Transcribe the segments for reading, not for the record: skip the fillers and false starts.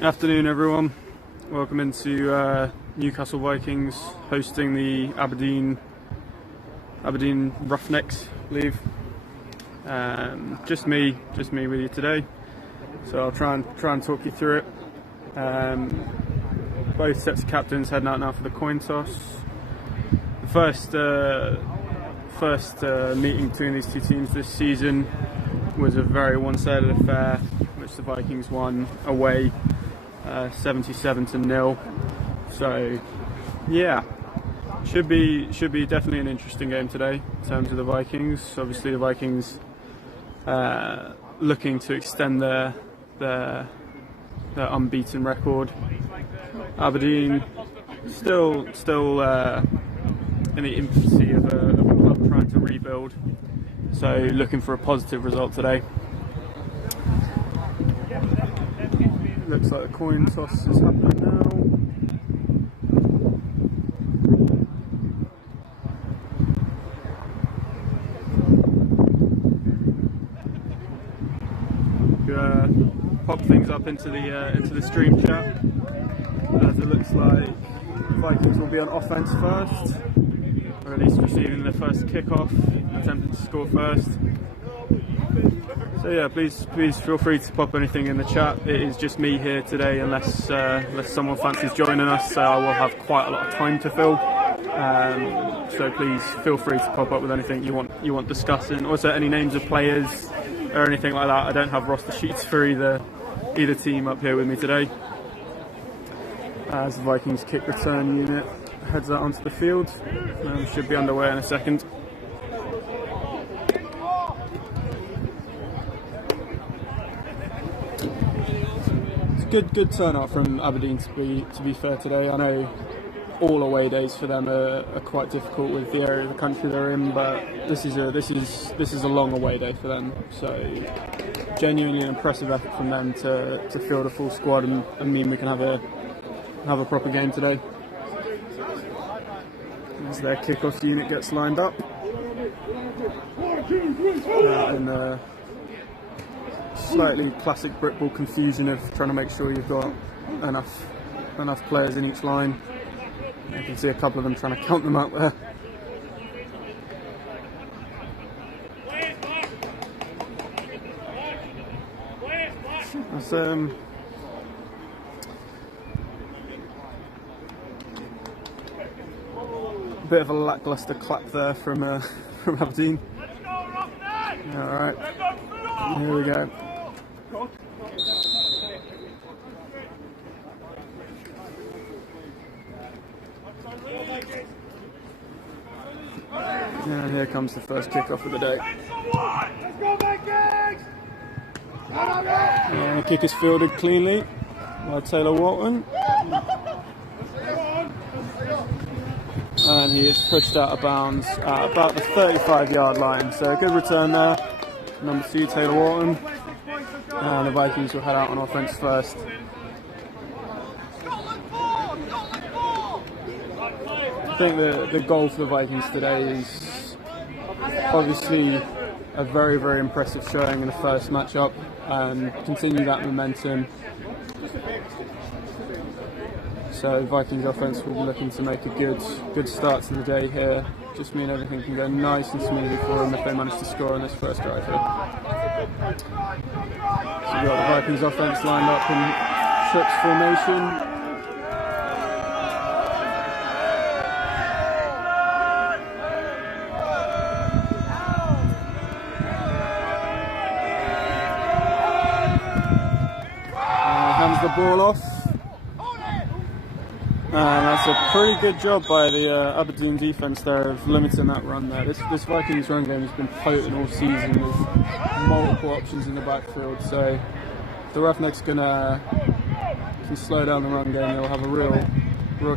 Afternoon, everyone. Welcome into Newcastle Vikings hosting the Aberdeen Roughnecks, I believe. Just me with you today. So I'll try and talk you through it. Both sets of captains heading out now for the coin toss. The first meeting between these two teams this season was a very one-sided affair, which the Vikings won away 77-0. So yeah, should be definitely an interesting game today in terms of the Vikings. Obviously the Vikings looking to extend their unbeaten record. Aberdeen still in the infancy of a club trying to rebuild, so looking for a positive result today. Looks like the coin toss is happening now. Pop things up into the stream chat, as it looks like Vikings will be on offense first, or at least receiving their first kickoff, attempting to score first. So yeah, please feel free to pop anything in the chat. It is just me here today, unless someone fancies joining us, so I will have quite a lot of time to fill. So please feel free to pop up with anything you want discussing. Also, any names of players or anything like that. I don't have roster sheets for either team up here with me today. As the Vikings kick return unit heads out onto the field, should be underway in a second. It's good turnout from Aberdeen to be fair today. I know all away days for them are quite difficult with the area of the country they're in, but this is a long away day for them. So genuinely an impressive effort from them to field a full squad and mean we can have a proper game today. As their kickoff unit gets lined up in the slightly classic brickball confusion of trying to make sure you've got enough players in each line. You can see a couple of them trying to count them out there. That's a bit of a lacklustre clap there from Aberdeen. All right, here we go. And here comes the first kickoff of the day. And the kick is fielded cleanly by Taylor Walton. And he is pushed out of bounds at about the 35-yard line. So a good return there. Number 2, Taylor Walton. And the Vikings will head out on offense first. I think the goal for the Vikings today is obviously a very, very impressive showing in the first matchup and continue that momentum. So Vikings offense will be looking to make a good start to the day here. Just mean everything can go nice and smoothly for them if they manage to score on this first drive here. So we've got the Vikings offense lined up in trips formation. Hands the ball off. And that's a pretty good job by the Aberdeen defence there of limiting that run there. This Vikings run game has been potent all season with multiple options in the backfield. So if the Roughnecks can slow down the run game, they'll have a real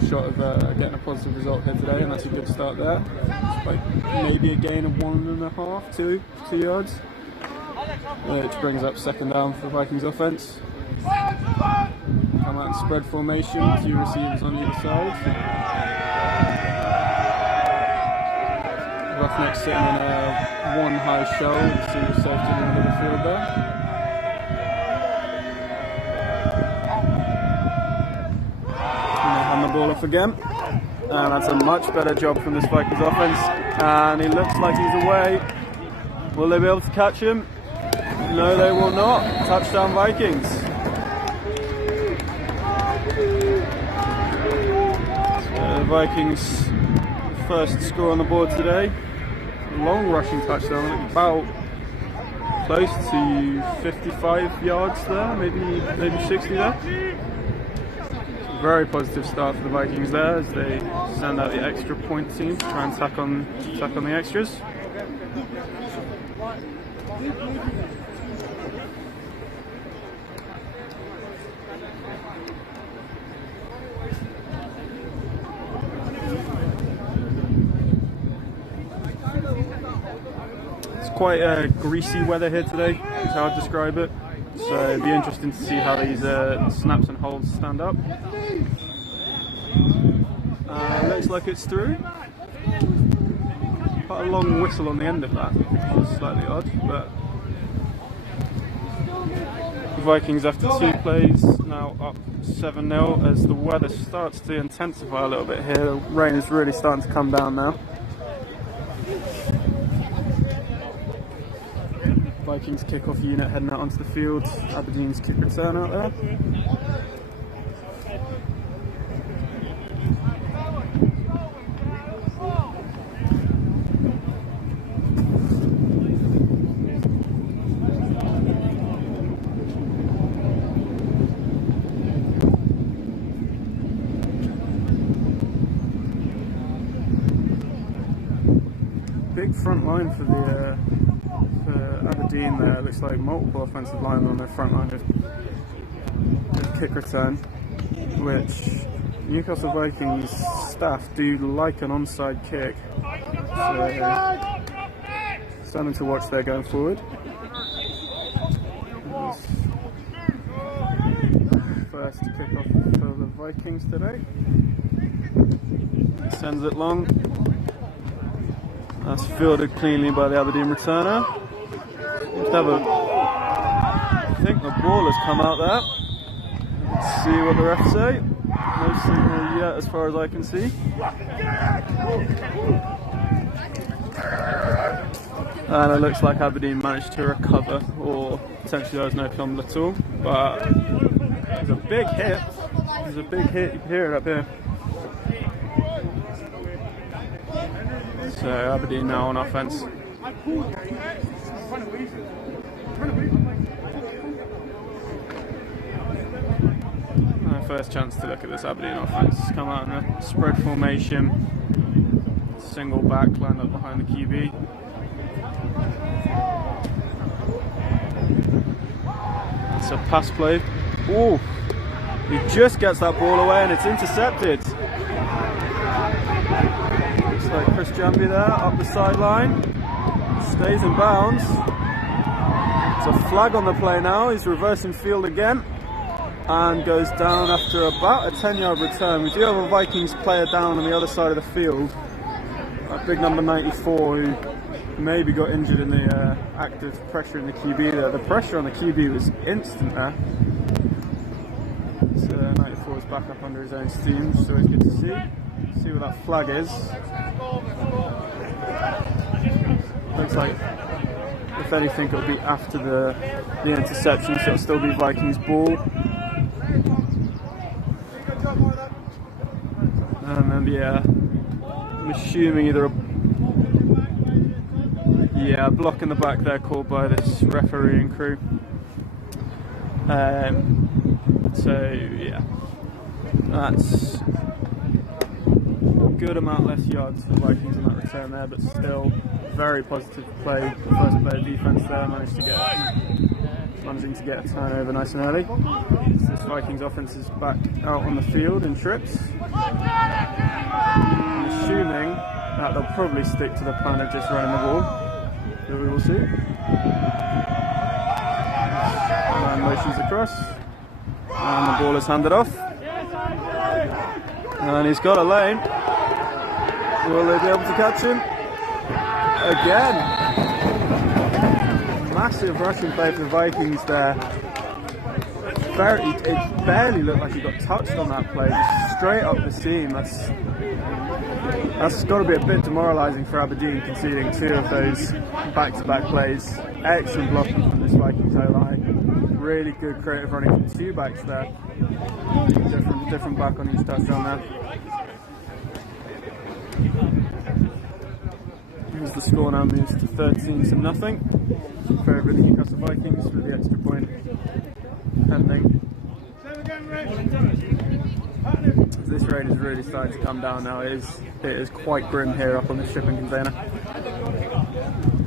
shot of getting a positive result here today, and that's a good start there. It's like maybe a gain of 1.5, 2 yards, which brings up second down for the Vikings offence. Come out in spread formation, 2 receivers on either side. Roughnecks sitting in a 1 high shell, receiver safety in the middle of the field there. the ball off again. And that's a much better job from this Vikings offense. And he looks like he's away. Will they be able to catch him? No, they will not. Touchdown Vikings. So the Vikings' first score on the board today. Long rushing touchdown, about close to 55 yards there, maybe 60 there. Very positive start for the Vikings there as they send out the extra point team to try and tack on the extras. Quite greasy weather here today, is how I'd describe it. So it'd be interesting to see how these snaps and holds stand up. Looks like it's through. Quite a long whistle on the end of that, which is slightly odd, but the Vikings after 2 plays now up 7-0 as the weather starts to intensify a little bit here. The rain is really starting to come down now. Vikings kickoff unit heading out onto the field. Aberdeen's kick return out there. Big front line for the Aberdeen there. It looks like multiple offensive linemen on their front line of kick return, which Newcastle Vikings staff do like an onside kick. So something to watch there going forward. First kickoff for the Vikings today. Sends it long. That's fielded cleanly by the Aberdeen returner. I think the ball has come out there. Let's see what the refs say. No signal yet as far as I can see. And it looks like Aberdeen managed to recover, or potentially there was no fumble at all. But there's a big hit. There's a big hit, you can hear it up here. So Aberdeen now on offense. My first chance to look at this Aberdeen offense. Come out in a spread formation, single back, line up behind the QB. That's a pass play. Ooh, he just gets that ball away and it's intercepted. Looks like Chris Jambi there up the sideline. Stays in bounds. It's a flag on the play now. He's reversing field again and goes down after about a 10-yard return. We do have a Vikings player down on the other side of the field. That big number 94 who maybe got injured in the active pressure in the QB there. The pressure on the QB was instant there. So 94 is back up under his own steam, so it's good to see. See what that flag is. Looks like, if anything, it'll be after the interception, so it'll still be Vikings ball. And then I'm assuming either a block in the back there called by this refereeing crew. So yeah, that's a good amount less yards for the Vikings on that return there, but still very positive play. First play of defense there, managed to get managing to get a turnover nice and early. So this Vikings offense is back out on the field in trips. I'm assuming that they'll probably stick to the plan of just running the ball, so we will see. And motions across, and the ball is handed off, and he's got a lane. Will they be able to catch him? Again! Massive rushing play for the Vikings there. it barely looked like he got touched on that play, just straight up the seam. That's got to be a bit demoralising for Aberdeen, conceding 2 of those back-to-back plays. Excellent blocking from this Vikings O-line. Really good creative running from 2 backs there. Different back on each touchdown there. As the score now moves to 13-0 in favour of the Newcastle Vikings with the extra point pending. This rain is really starting to come down now. It is quite grim here up on the shipping container.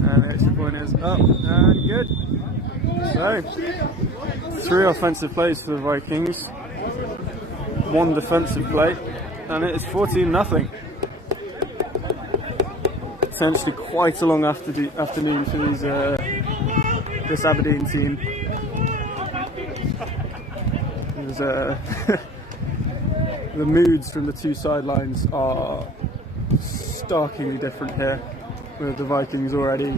And the extra point is up and good. So, 3 offensive plays for the Vikings, 1 defensive play, and it is 14-0. Essentially quite a long afternoon for this Aberdeen team. The moods from the 2 sidelines are starkly different here, with the Vikings already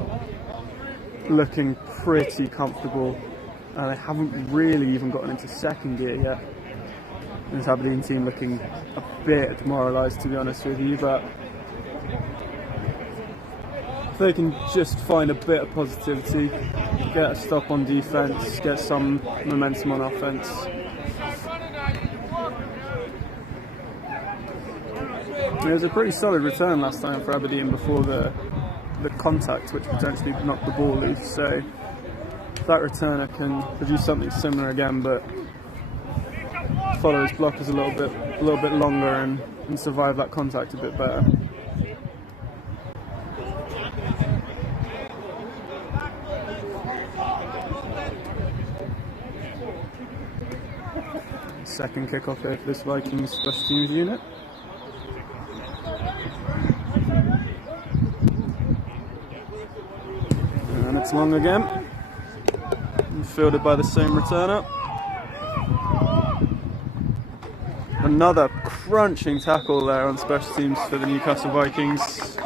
looking pretty comfortable, and they haven't really even gotten into second gear yet. And this Aberdeen team looking a bit demoralised, to be honest with you, but if they can just find a bit of positivity, get a stop on defence, get some momentum on offence. It was a pretty solid return last time for Aberdeen before the contact, which potentially knocked the ball loose. So if that returner can produce something similar again, but follow his blockers a little bit longer and survive that contact a bit better. Second kickoff here for this Vikings special teams unit. And it's long again. And fielded by the same returner. Another crunching tackle there on special teams for the Newcastle Vikings.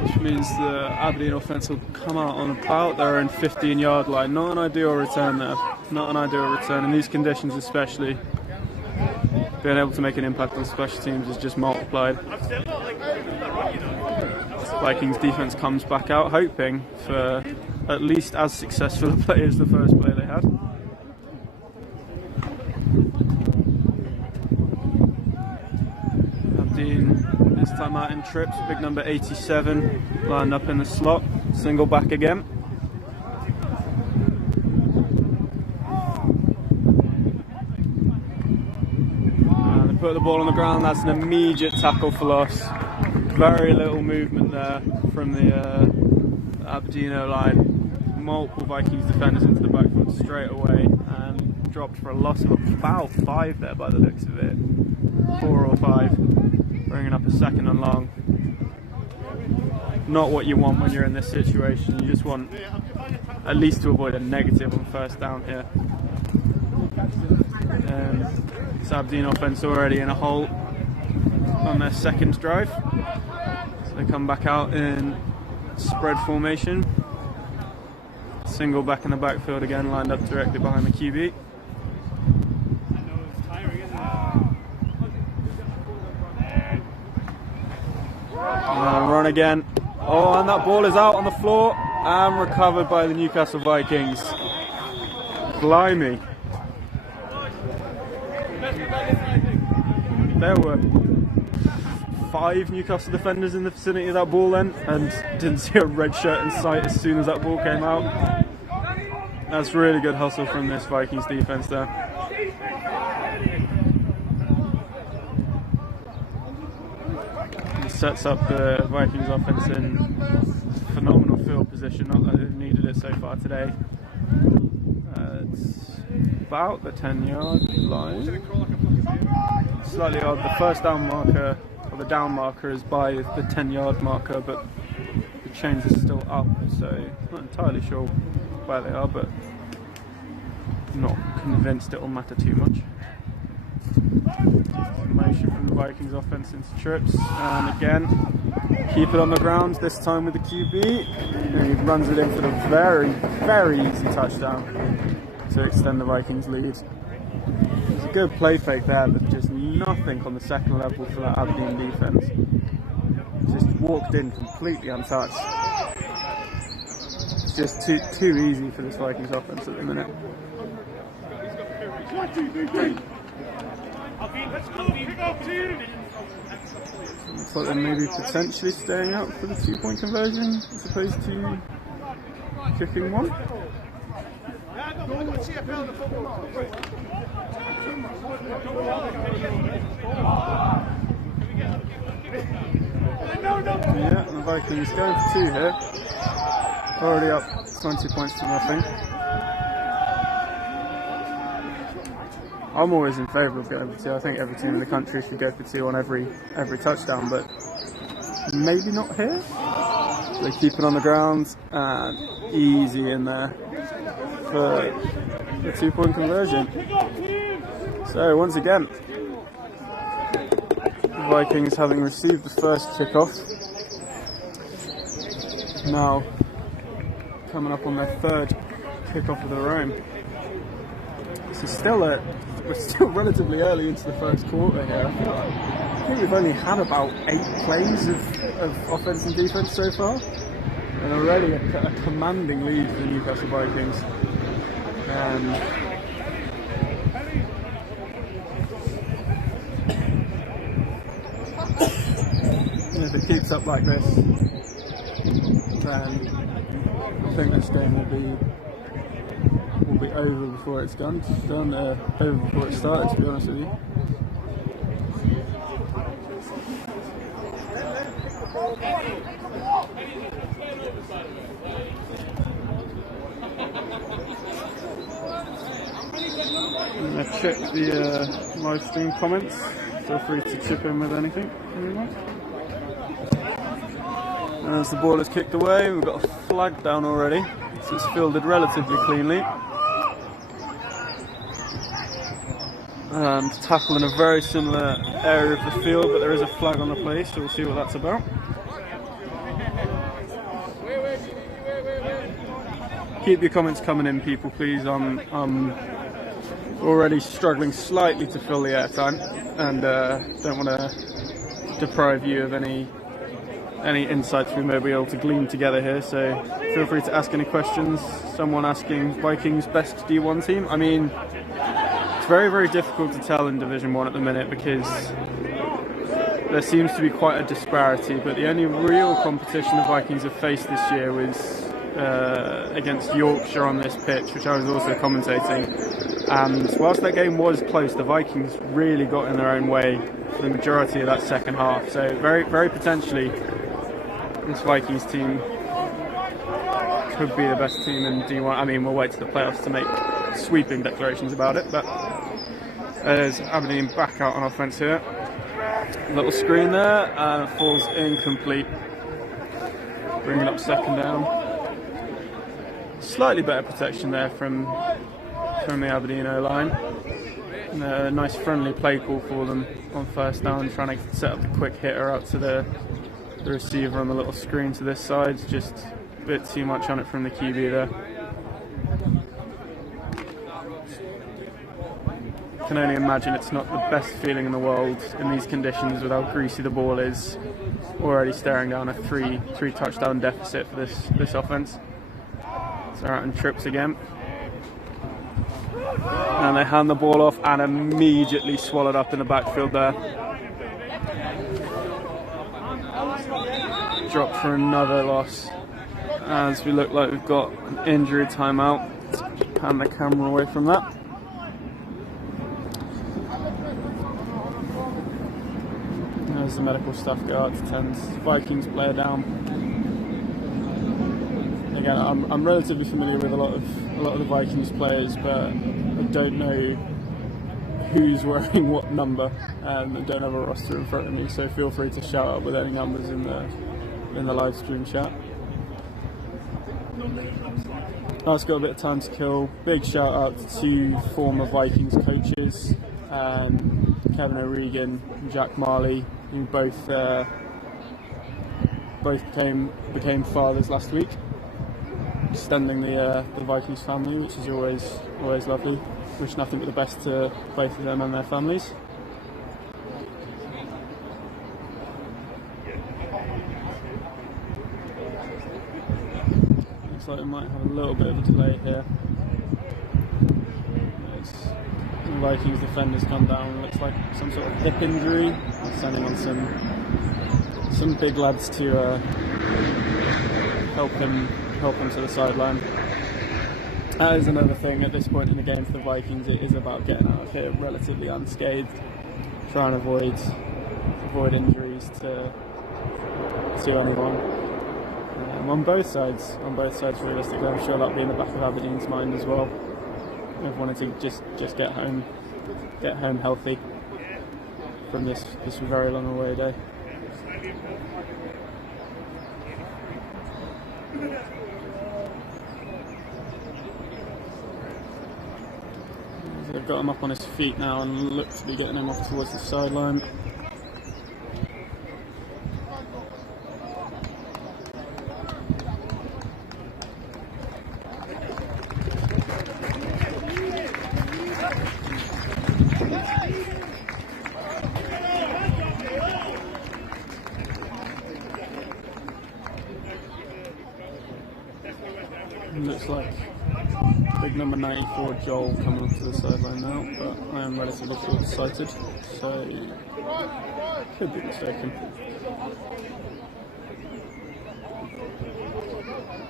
Which means the Aberdeen offence will come out on about their own 15-yard line. Not an ideal return there. Not an ideal return in these conditions, especially. Being able to make an impact on special teams is just multiplied. Vikings defence comes back out, hoping for at least as successful a play as the first play they had. Aberdeen this time out in trips, big number 87 lined up in the slot, single back again. And they put the ball on the ground, that's an immediate tackle for loss. Very little movement there from the Aberdeen O-line. Multiple Vikings defenders into the backfield straight away and dropped for a loss of about 5 there by the looks of it. 4 or 5, bringing up a 2nd and long. Not what you want when you're in this situation. You just want at least to avoid a negative on first down here. This Aberdeen offence already in a hole on their second drive. So they come back out in spread formation. Single back in the backfield again, lined up directly behind the QB. And run again. Oh, and that ball is out on the floor and recovered by the Newcastle Vikings. Blimey. There were 5 Newcastle defenders in the vicinity of that ball then, and didn't see a red shirt in sight as soon as that ball came out. That's really good hustle from this Vikings defence there. It sets up the Vikings offence in phenomenal field position, not that they've needed it so far today. It's about the 10-yard line. Slightly odd, the first down marker, or the down marker, is by the 10-yard marker, but the chains are still up, so not entirely sure where they are, but not convinced it will matter too much. Motion from the the Vikings offense into trips, and again keep it on the ground, this time with the QB, and he runs it in for the very, very easy touchdown to extend the Vikings lead. It was a good play fake there, but just nothing on the second level for that Aberdeen defense. Just walked in completely untouched. It's just too easy for this Vikings offense at the minute. Looks like they're maybe potentially staying out for the 2-point conversion as opposed to kicking one. Yeah, and the Vikings going for 2 here. Already up 20 points to nothing. I'm always in favour of going for 2. I think every team in the country should go for 2 on every touchdown, but maybe not here. They keep it on the ground and easy in there for the 2-point conversion. So once again, the Vikings having received the first kickoff, now coming up on their 3rd kickoff of their own. This is we're still relatively early into the first quarter here. I think we've only had about 8 plays of offense and defense so far, and already a commanding lead for the Newcastle Vikings. If it keeps up like this, then I think this game will be over before it's done. Over before it started, to be honest with you. I'm going to check the live stream comments. Feel free to chip in with anything. As the ball is kicked away, we've got a flag down already, so it's fielded relatively cleanly. Tackle in a very similar area of the field, but there is a flag on the play, so we'll see what that's about. Keep your comments coming in, people, please. I'm already struggling slightly to fill the airtime, and don't want to deprive you of any insights we may be able to glean together here, so feel free to ask any questions. Someone asking Vikings best D1 team. I mean, it's very, very difficult to tell in Division 1 at the minute because there seems to be quite a disparity, but the only real competition the Vikings have faced this year was against Yorkshire on this pitch, which I was also commentating, and whilst that game was close, the Vikings really got in their own way for the majority of that second half, so very, very potentially this Vikings team could be the best team in D1. I mean, we'll wait to the playoffs to make sweeping declarations about it, but there's Aberdeen back out on offence here. Little screen there, and it falls incomplete, bringing up 2nd down. Slightly better protection there from the Aberdeen O-line. A nice friendly play call for them on 1st down, trying to set up the quick hitter out to the receiver on the little screen to this side. Just a bit too much on it from the QB there. Can only imagine it's not the best feeling in the world in these conditions with how greasy the ball is. Already staring down a three touchdown deficit for this offense. So out in trips again. And they hand the ball off and immediately swallowed up in the backfield there. Dropped for another loss. As we look like we've got an injury timeout. Pan the camera away from that. There's the medical staff go out to 10s. Vikings player down. Again, I'm relatively familiar with a lot of the Vikings players, but I don't know who's wearing what number, and I don't have a roster in front of me. So feel free to shout out with any numbers in the live stream chat. That's got a bit of time to kill. Big shout out to 2 former Vikings coaches. Kevin O'Regan and Jack Marley, who both became fathers last week, extending the Vikings family, which is always lovely. Wish nothing but the best to both of them and their families. Looks like we might have a little bit of a delay here. The Vikings defenders come down. Looks like some sort of hip injury. Sending on some big lads to help him to the sideline. That is another thing at this point in the game for the Vikings. It is about getting out of here relatively unscathed, try and avoid injuries to anyone. On both sides realistically. I'm sure that'll be in the back of Aberdeen's mind as well. They've wanted to just get home healthy from this very long away day. They've got him up on his feet now and look to be getting him off towards the sideline. Looks like big number 94 Joel coming up to the sideline now, but I am relatively short-sighted, so could be mistaken.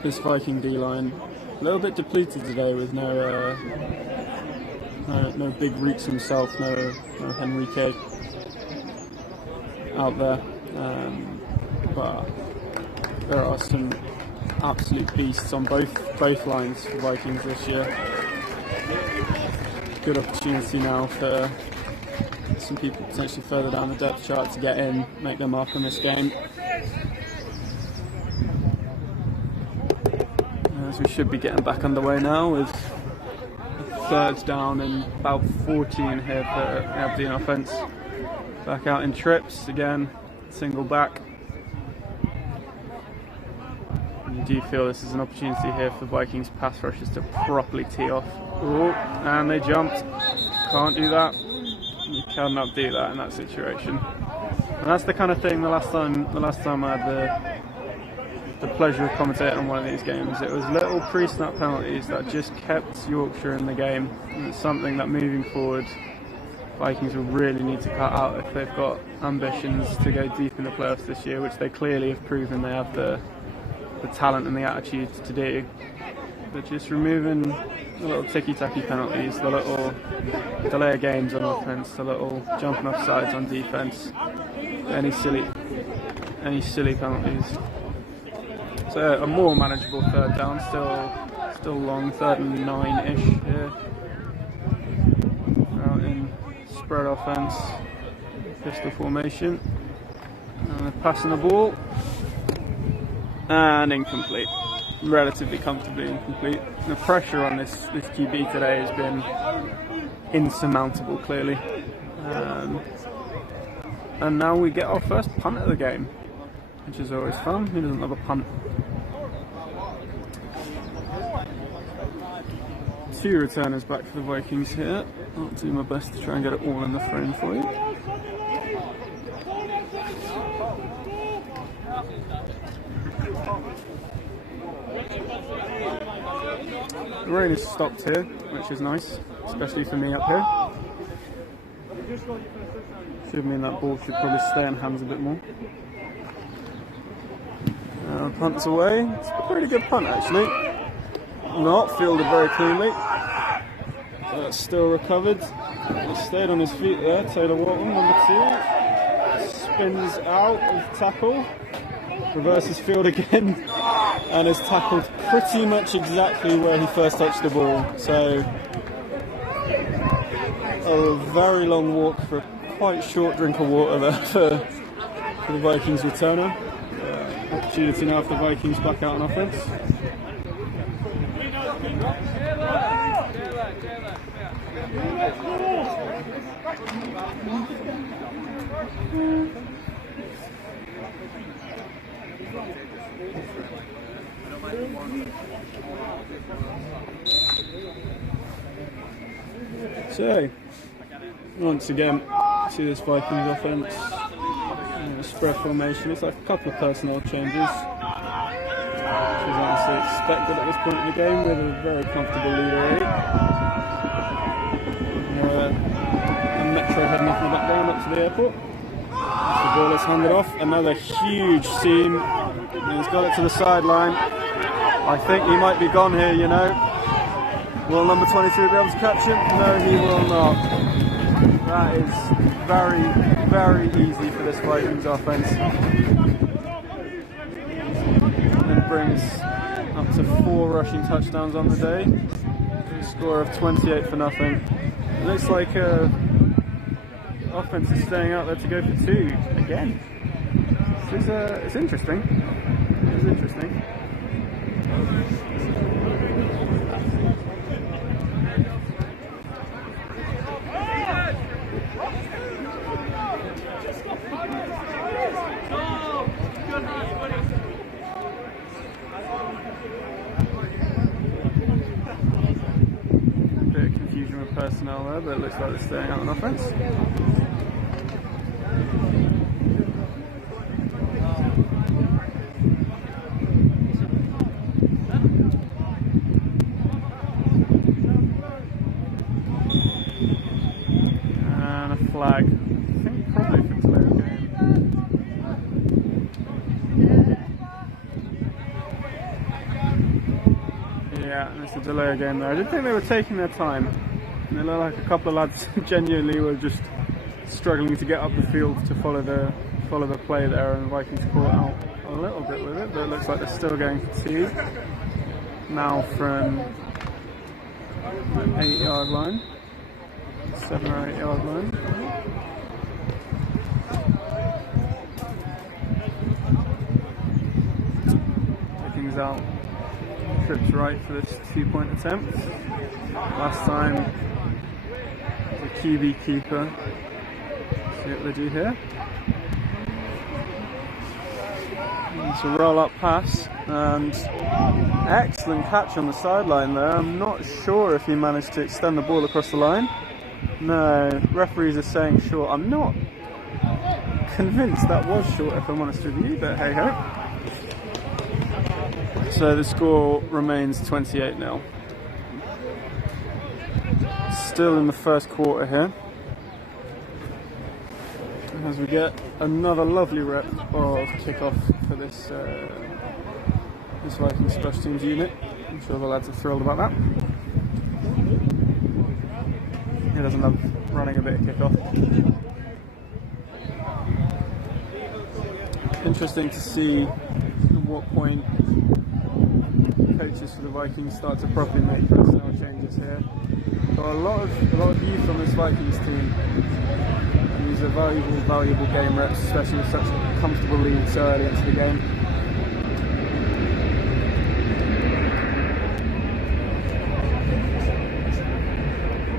This Viking D-line a little bit depleted today with no big Reeks himself, no Henrique out there, but there are some absolute beasts on both lines for Vikings this year. Good opportunity now for some people potentially further down the depth chart to get in, make their mark on this game. As we should be getting back underway now with third down and about 14 here for the Aberdeen offence. Back out in trips again, single back. Do you feel this is an opportunity here for Vikings pass rushers to properly tee off? Oh, and they jumped. Can't do that. You cannot do that in that situation. And that's the kind of thing. The last time I had the pleasure of commentating on one of these games, it was little pre-snap penalties that just kept Yorkshire in the game. And it's something that moving forward, Vikings will really need to cut out if they've got ambitions to go deep in the playoffs this year, which they clearly have proven they have the talent and the attitude to do. But just removing the little ticky-tacky penalties, the little delay of games on offence, the little jumping off sides on defence, any silly penalties. So a more manageable third down, still long, 3rd and 9-ish here. Out in spread offence, pistol formation, and they're passing the ball. And incomplete. Relatively comfortably incomplete. The pressure on this QB today has been insurmountable, clearly. And now we get our first punt of the game, which is always fun. Who doesn't love a punt? 2 returners back for the Vikings here. I'll do my best to try and get it all in the frame for you. The rain has stopped here, which is nice, especially for me up here. Should mean that ball should probably stay in hands a bit more. Punt's away. It's a pretty good punt actually. Not fielded very cleanly. But still recovered. He stayed on his feet there. Taylor Walton, number 2. Spins out of tackle. Reverses field again. And is tackled pretty much exactly where he first touched the ball. So a very long walk for a quite short drink of water there for the Vikings returner. Opportunity now for the Vikings back out on offense. So, once again, see this Vikings offense, spread formation. It's like a couple of personnel changes, which is honestly expected at this point in the game with a very comfortable lead 8. A Metro heading off in the background up to the airport. The ball is handed off, another huge seam, and he's got it to the sideline. I think he might be gone here, you know. Will number 22 be able to catch him? No, he will not. That is very, very easy for this Vikings offense. And brings up to 4 rushing touchdowns on the day. A score of 28-0. It looks like offense is staying out there to go for 2 again. It's interesting. It's interesting. Bit of confusion with personnel there, but it looks like they're staying out on offense. And a flag. I think probably for delay of game. Yeah, and it's a delay of game there. I didn't think they were taking their time. And it looked like a couple of lads genuinely were just struggling to get up the field to follow the play there, and Vikings caught out a little bit with it, but it looks like they're still going for 2. Now from the 8-yard line. 7 or 8-yard line. Vikings out. Trips right for this 2-point attempt. Last time the QB keeper. See what they do here. It's a roll-up pass and excellent catch on the sideline there. I'm not sure if he managed to extend the ball across the line. No, referees are saying short. I'm not convinced that was short, if I'm honest with you, but hey ho. So the score remains 28-0. Still in the first quarter here, as we get another lovely rep of kickoff for this Vikings special teams unit. I'm sure the lads are thrilled about that. He doesn't love running a bit of kickoff. Interesting to see at what point coaches for the Vikings start to properly make personnel changes here. Got a lot of youth on this Vikings team, and these are valuable game reps, especially with such a comfortable lead so early into the game.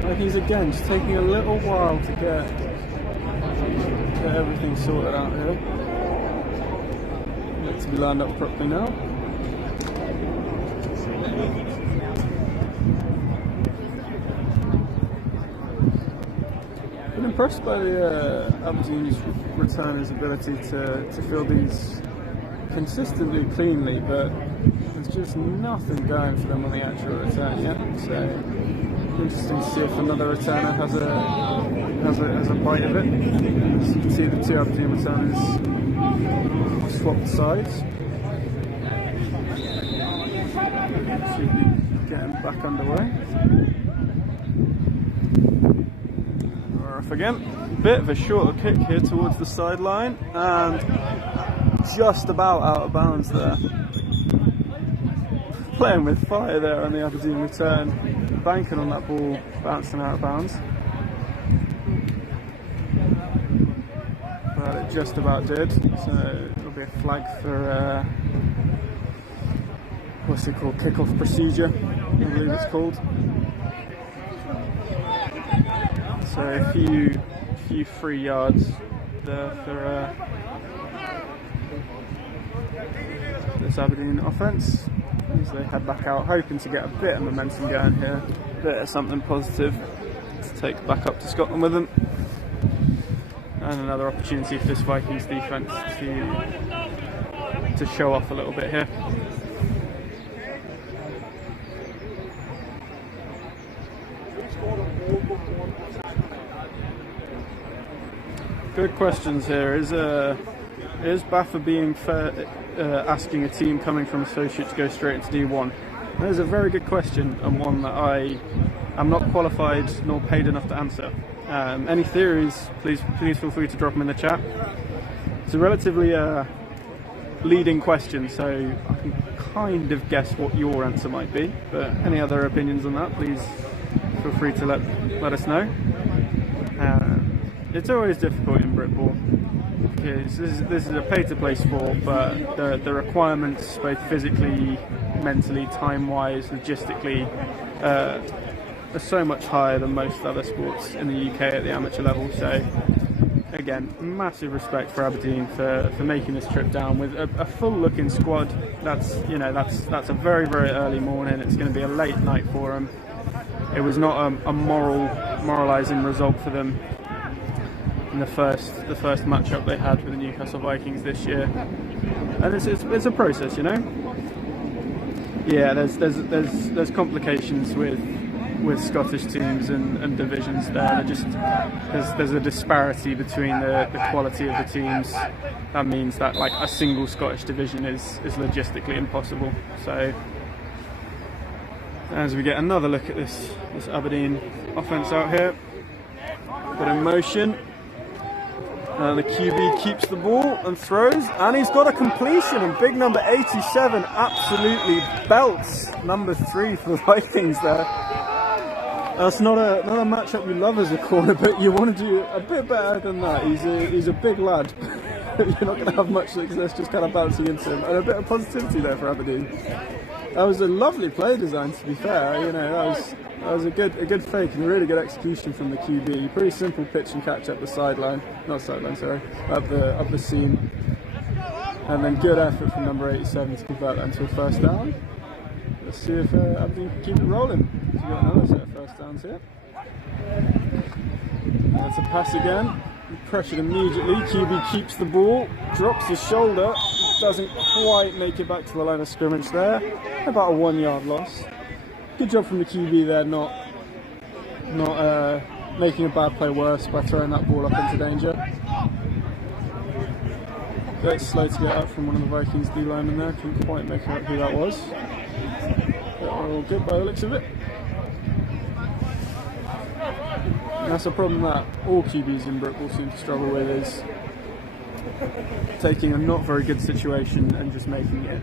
Vikings again just taking a little while to get everything sorted out here. Need to be lined up properly now. Been impressed by the Aberdeen's returners' ability to field these consistently cleanly, but there's just nothing going for them on the actual return yet. So interesting to see if another returner has a bite of it. As you can see, the 2 Aberdeen returners swapped sides. Should be getting back underway. We're off again. Bit of a shorter kick here towards the sideline, and just about out of bounds there. Playing with fire there on the Aberdeen return, banking on that ball bouncing out of bounds. But it just about did, so it'll be a flag for what's it called? Kickoff procedure, I believe it's called. So a few free yards there for this Aberdeen offence as they head back out, hoping to get a bit of momentum going here, a bit of something positive to take back up to Scotland with them, and another opportunity for this Vikings defence to show off a little bit here. Good questions here. Is Baffa being fair, asking a team coming from Associate to go straight into D1? That is a very good question, and one that I am not qualified nor paid enough to answer. Any theories, please feel free to drop them in the chat. It's a relatively leading question, so I can kind of guess what your answer might be, but any other opinions on that, please feel free to let us know. It's always difficult in Britball because this is a pay-to-play sport, but the requirements, both physically, mentally, time-wise, logistically, are so much higher than most other sports in the UK at the amateur level. So, again, massive respect for Aberdeen for making this trip down with a full-looking squad. That's a very, very early morning. It's going to be a late night for them. It was not a moralising result for them in the first matchup they had with the Newcastle Vikings this year, and it's a process, you know. Yeah, there's complications with Scottish teams and divisions there. There's a disparity between the quality of the teams. That means that like a single Scottish division is logistically impossible. So as we get another look at this Aberdeen offence out here, but in motion. The QB keeps the ball and throws, and he's got a completion, and big number 87 absolutely belts number 3 for the Vikings there. That's not a matchup you love as a corner, but you want to do a bit better than that. He's a big lad. You're not going to have much success just kind of bouncing into him, and a bit of positivity there for Aberdeen. That was a lovely play design, to be fair. You know, that was a good fake and a really good execution from the QB. Pretty simple pitch and catch up the sideline, up the seam, and then good effort from number 87 to convert that into a first down. Let's see if Aberdeen can keep it rolling. So we've got another set of first downs here. That's a pass again. Pressured immediately. QB keeps the ball, drops his shoulder, doesn't quite make it back to the line of scrimmage there. About a 1 yard loss. Good job from the QB there, not making a bad play worse by throwing that ball up into danger. Bit slow to get up from one of the Vikings D linemen there. Couldn't quite make out who that was. But all good by the looks of it. And that's a problem that all QBs in Britball seem to struggle with, is taking a not very good situation and just making it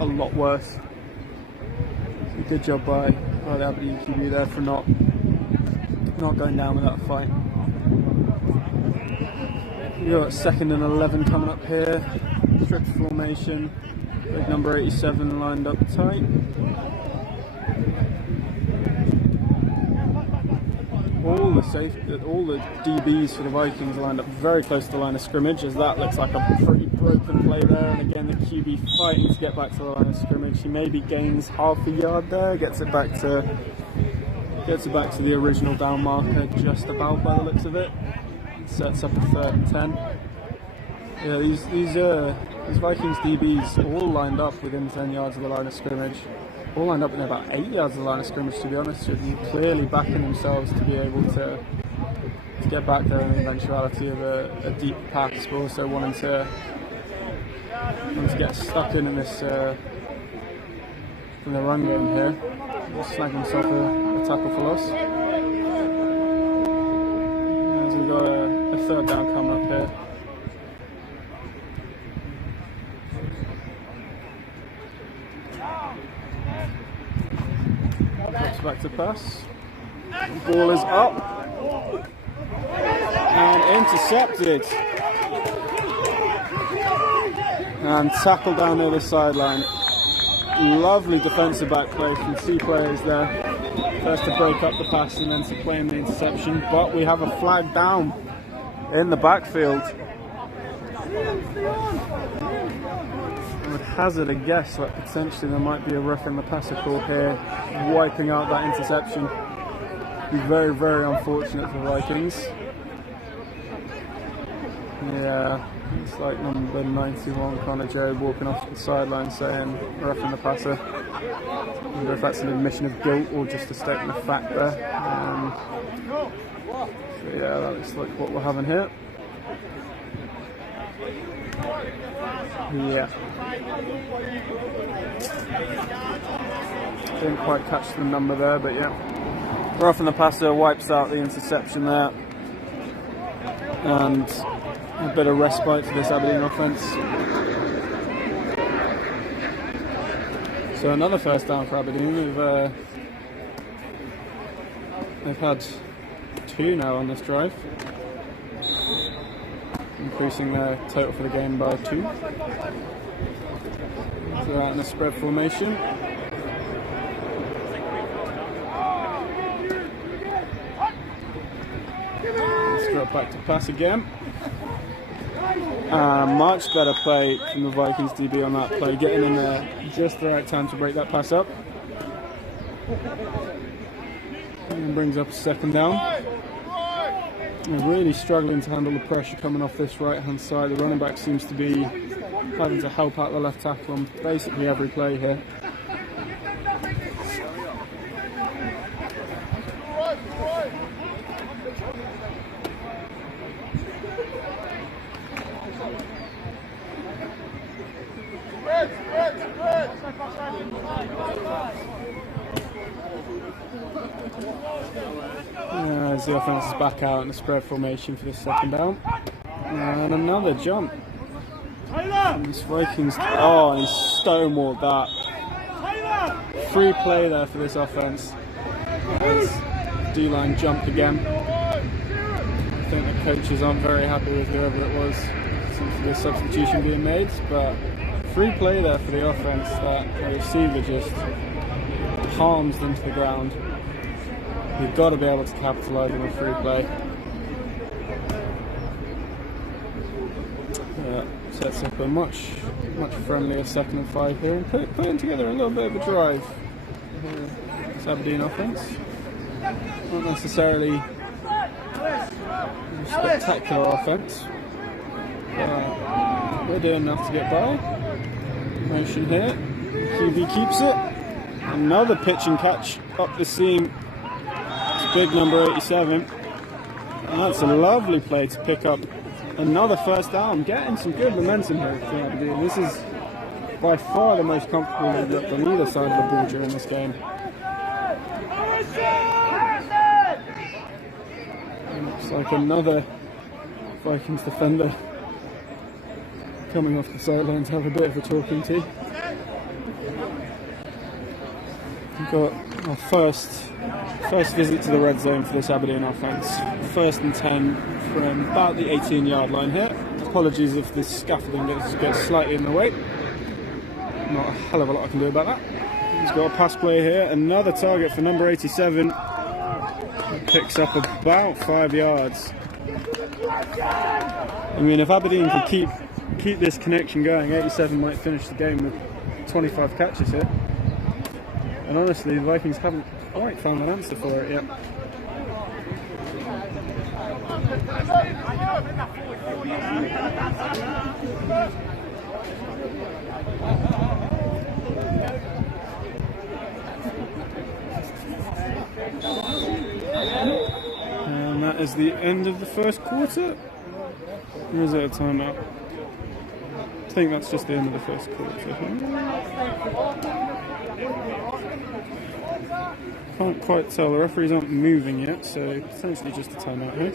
a lot worse. So good job by the Aberdeen QB there for not going down with that fight. We've got 2nd and 11 coming up here. Strict formation. Big number 87 lined up tight. All the DBs for the Vikings lined up very close to the line of scrimmage, as that looks like a pretty broken play there. And again, the QB fighting to get back to the line of scrimmage. He maybe gains half a yard there, gets it back to the original down marker just about by the looks of it. Sets up a 3rd and 10. Yeah, these Vikings DBs all lined up within 10 yards of the line of scrimmage. All lined up in about 8 yards of the line of scrimmage, to be honest with you, clearly backing themselves to be able to get back there in the eventuality of a deep pass, but also wanting to get stuck in this in the run game here. Snag himself a tackle for loss. As we've got a 3rd down coming up here. Back to pass. The ball is up and intercepted and tackled down the other sideline. Lovely defensive back play from 2 players there. First to break up the pass and then to claim the interception, but we have a flag down in the backfield. I would hazard a guess that potentially there might be a rough in the passer call here, wiping out that interception. Be very, very unfortunate for Vikings. Yeah, it's like number 91, Connor Joe, walking off the sideline saying rough in the passer. I wonder if that's an admission of guilt or just a statement of fact there. So yeah, that looks like what we're having here. Yeah. Didn't quite catch the number there, but yeah. Rough in the passer wipes out the interception there. And a bit of respite for this Aberdeen offence. So another first down for Aberdeen. They've had 2 now on this drive, increasing their total for the game by 2. So they're out in a spread formation. Let's go back to pass again. Much better play from the Vikings DB on that play, getting in there just the right time to break that pass up. And brings up a second down. They're really struggling to handle the pressure coming off this right hand side. The running back seems to be having to help out the left tackle on basically every play here. As the offense is back out in the spread formation for this second down. And another jump. And this Vikings, and he stonewalled that. Free play there for this offense. As D-line jumped again. I think the coaches aren't very happy with whoever it was. Seems to be a substitution being made, but free play there for the offense that the receiver just palms them to the ground. You've got to be able to capitalise on a free play. Sets up a much friendlier 2nd and 5 here, and putting together a little bit of a drive. This Aberdeen offence, not necessarily a spectacular offence, but we're doing enough to get by. Motion here, QB keeps it. Another pitch and catch up the seam. Big number 87, and that's a lovely play to pick up another first down. Getting some good momentum here for Aberdeen. This is by far the most comfortable they've looked on either side of the ball during this game. And looks like another Vikings defender coming off the sideline to have a bit of a talking to. We've got our first visit to the red zone for this Aberdeen offence. 1st and 10 from about the 18-yard line here. Apologies if this scaffolding gets slightly in the way. Not a hell of a lot I can do about that. He's got a pass play here. Another target for number 87. He picks up about 5 yards. I mean, if Aberdeen can keep this connection going, 87 might finish the game with 25 catches here. And honestly, the Vikings haven't quite found an answer for it yet. And that is the end of the first quarter. Or is it a timeout? I think that's just the end of the first quarter. Can't quite tell, the referees aren't moving yet, so potentially just a timeout here.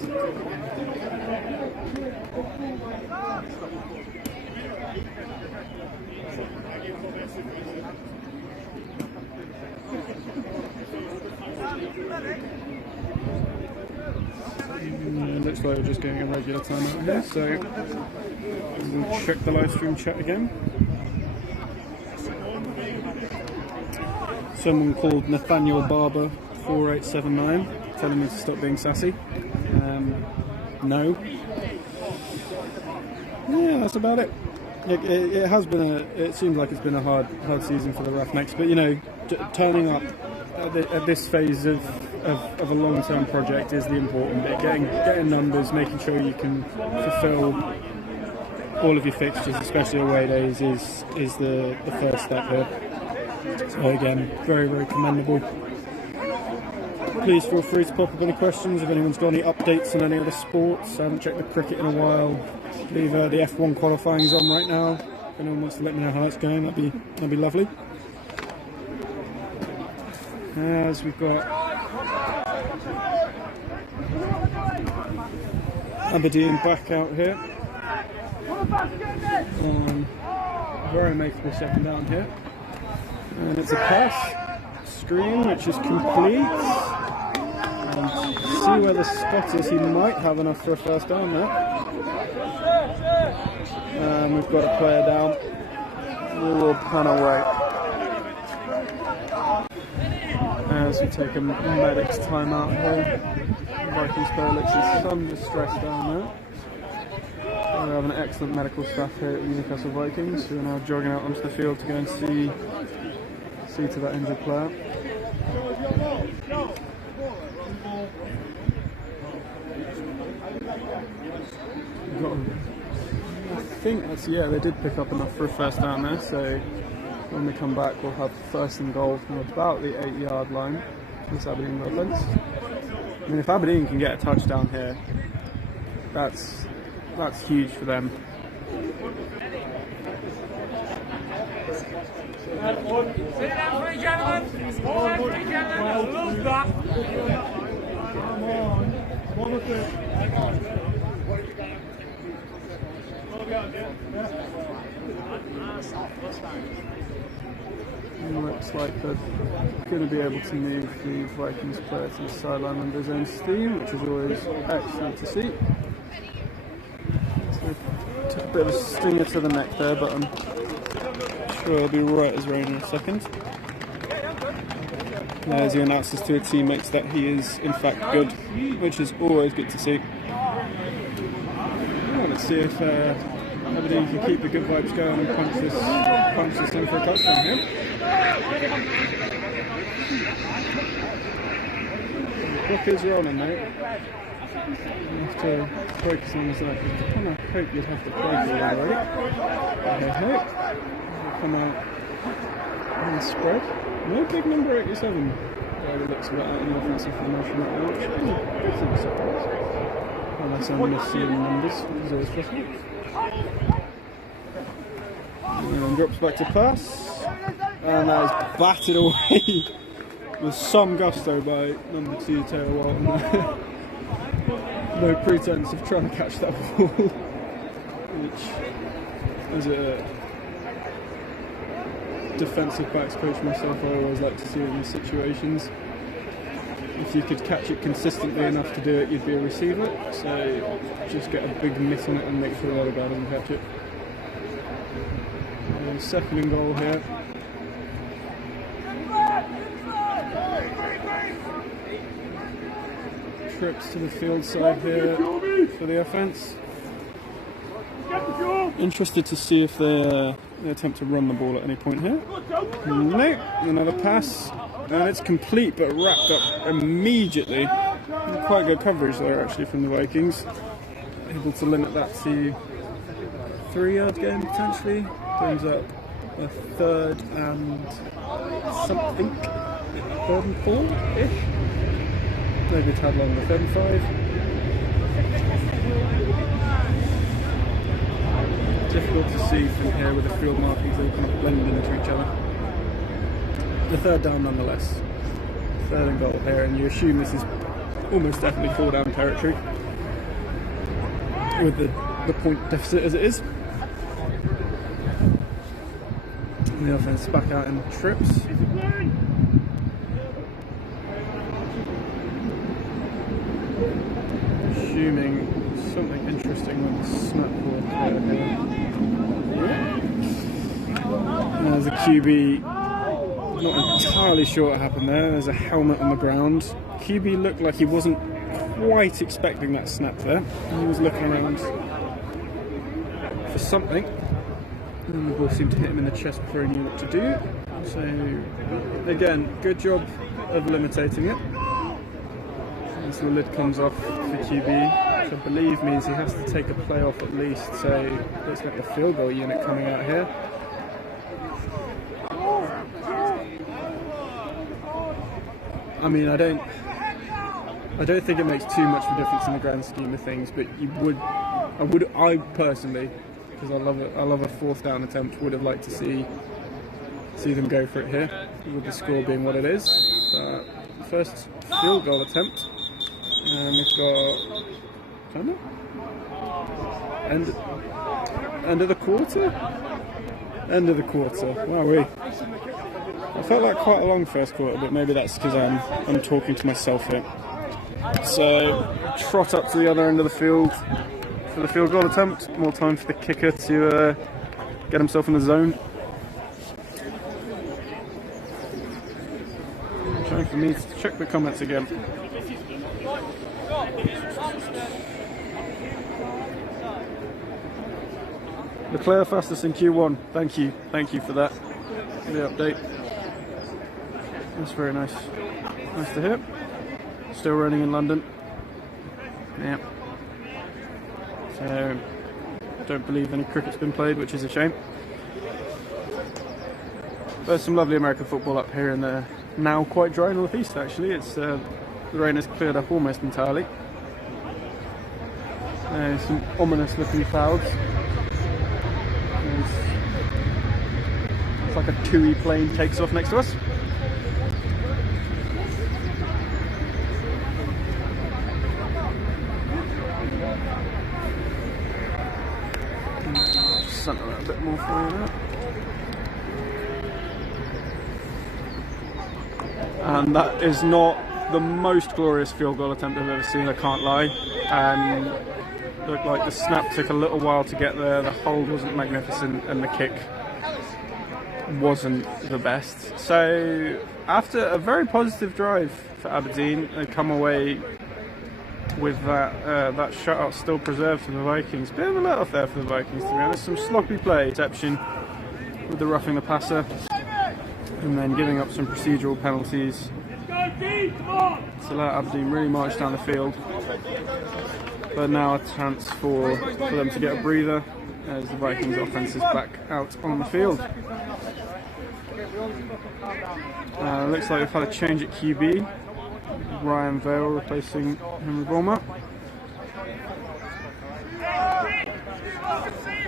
Looks like we're just getting a regular timeout here, so we'll check the live stream chat again. Someone called Nathaniel Barber 4879 telling me to stop being sassy. No. Yeah, that's about it. It has been it seems like it's been a hard season for the Roughnecks, but you know, turning up at this phase of a long-term project is the important bit. Getting numbers, making sure you can fulfil all of your fixtures, especially away days, is the first step here. So again, very, very commendable. Please feel free to pop up any questions if anyone's got any updates on any other sports. I haven't checked the cricket in a while. I believe the F1 qualifying's on right now. If anyone wants to let me know how that's going, that'd be lovely. As we've got Aberdeen back out here. Very makeable second down here. And it's a pass. Screen, which is complete. And see where the spot is. He might have enough for a first down there. And we've got a player down. We'll pan away. As we take a medic's timeout here. Vikings player looks in some distress down there. We have an excellent medical staff here at the Newcastle Vikings who are now jogging out onto the field to go and see to that injured player. I think that's, yeah, they did pick up enough for a first down there, so when we come back we'll have first and goal from about the 8-yard line for this Aberdeen offence. I mean, if Aberdeen can get a touchdown here, that's huge for them. Looks like they're going to be able to move the Vikings player to the sideline under his own steam, which is always excellent to see. So took a bit of a stinger to the neck there, but I'm sure he'll be right as rain in a second. As he announces to his teammates that he is in fact good, which is always good to see. Well, let's see if Aberdeen can keep the good vibes going and punch this in for a touchdown here. The clock is rolling, mate. You have to focus on that. I kind of hope you'd have to play for it already. Okay, come out and spread. No big number 87. It looks a bit out in the offensive formation right now, which is a surprise. Unless I'm misseeing the numbers, which is always possible. And then drops back to pass. And that is batted away with some gusto by number 2, Taylor Walton. No pretense of trying to catch that ball, which, as a defensive backs coach myself, I always like to see it in these situations. If you could catch it consistently enough to do it, you'd be a receiver. So just get a big miss on it and make sure the other guy doesn't catch it. Second and goal here. Trips to the field side here for the offence. Interested to see if they attempt to run the ball at any point here. No, another pass, and it's complete but wrapped up immediately. Quite good coverage there actually from the Vikings. Able to limit that to 3-yard gain potentially. Brings up a 3rd and something. 3rd and 4-ish. Maybe a tad longer, 3rd and 5. Difficult to see from here with the field markings all kind of blending into each other. The 3rd down nonetheless. 3rd and goal here, and you assume this is almost definitely 4-down territory with the point deficit as it is. And the offense back out in trips. Assuming something interesting with the snap ball here. There's a QB, not entirely sure what happened there. There's a helmet on the ground. QB looked like he wasn't quite expecting that snap there. He was looking around for something. And the ball seemed to hit him in the chest before he knew what to do. So, again, good job of limitating it. And so the lid comes off for QB, which I believe means he has to take a play off at least. So, let's get the field goal unit coming out here. I mean, I don't think it makes too much of a difference in the grand scheme of things, but I personally, because I love a fourth down attempt, would have liked to see them go for it here, with the score being what it is. First field goal attempt, and we've got end of the quarter. Wowee. I felt like quite a long first quarter, but maybe that's because I'm talking to myself here. So, trot up to the other end of the field for the field goal attempt. More time for the kicker to get himself in the zone. Trying for me to check the comments again. Leclerc fastest in Q1. Thank you for that. For the update. That's very nice. Nice to hear. Still running in London. Yeah. So, don't believe any cricket's been played, which is a shame. There's some lovely American football up here in the now quite dry northeast. Actually, it's the rain has cleared up almost entirely. Some ominous-looking clouds. It's like a TUI plane takes off next to us. Centre that a bit more for you now. And that is not the most glorious field goal attempt I've ever seen, I can't lie. Looked like the snap took a little while to get there, the hold wasn't magnificent, and the kick wasn't the best. So, after a very positive drive for Aberdeen, they come away with that shutout still preserved for the Vikings. Bit of a let off there for the Vikings, to be honest. Some sloppy play, exception with the roughing the passer, and then giving up some procedural penalties to let Aberdeen really march down the field. But now a chance for them to get a breather as the Vikings offense is back out on the field. Looks like we've had a change at QB. Ryan Vale replacing Henry Bulmer.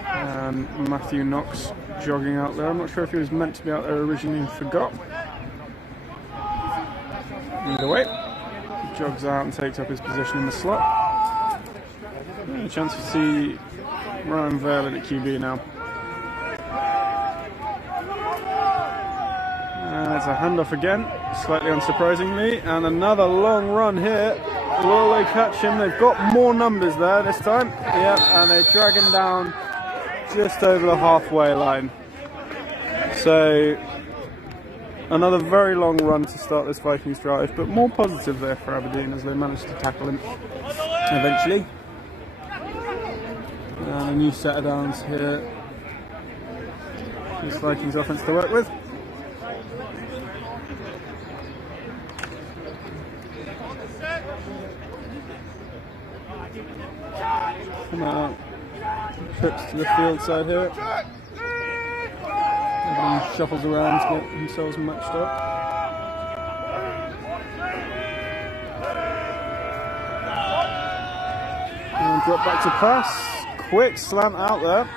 And Matthew Knox jogging out there. I'm not sure if he was meant to be out there originally and forgot. Either way, he jogs out and takes up his position in the slot. A chance to see Ryan Vale at QB now. And it's a handoff again, slightly unsurprisingly, and another long run here. Will they catch him? They've got more numbers there this time. Yep, and they drag him down just over the halfway line. So, another very long run to start this Vikings drive, but more positive there for Aberdeen as they managed to tackle him eventually. And a new set of downs here. This Vikings offense to work with. Come out. Trips to the field side here. Everyone shuffles around to get themselves matched up. And drop back to pass. Quick slant out there.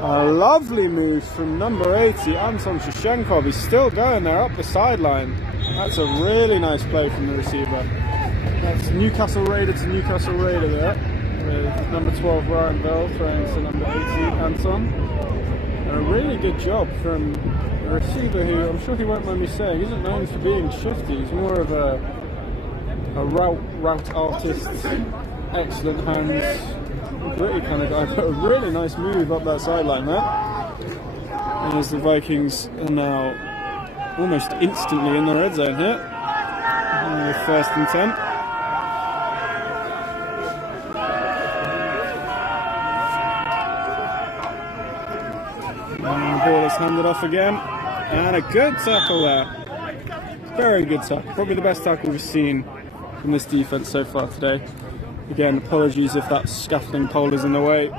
A lovely move from number 80, Anton Shevchenkov. He's still going there up the sideline. That's a really nice play from the receiver. That's Newcastle Raider to Newcastle Raider there. With number 12 Ryan Bell throwing to number 80 Anton. And a really good job from a receiver who, I'm sure he won't mind me saying, isn't known for being shifty. He's more of a route artist, excellent hands, gritty kind of guy, but a really nice move up that sideline there. And as the Vikings are now almost instantly in the red zone here, with first and 10. is handed off again, and a good tackle there. Very good tackle. Probably the best tackle we've seen from this defence so far today. Again, apologies if that scaffolding pole is in the way.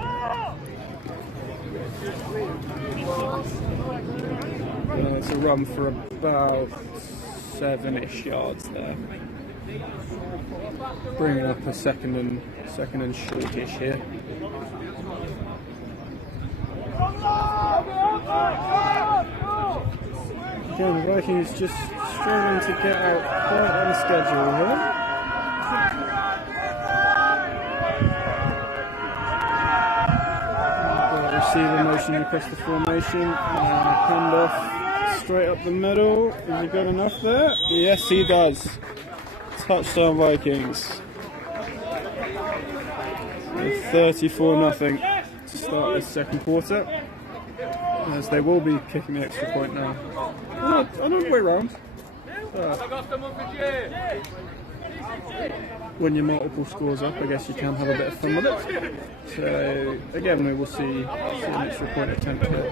It's a run for about 7-ish yards there. Bringing up a second and shortish here. Again, the Vikings just struggling to get out quite on schedule here. Receiver motion across the formation, hand off straight up the middle. Has he got enough there? Yes, he does. Touchdown Vikings. 34-0 to start this second quarter, as they will be kicking the extra point now. Another way round. When you're multiple scores up, I guess you can have a bit of fun with it. So again, we will see an extra point attempt here.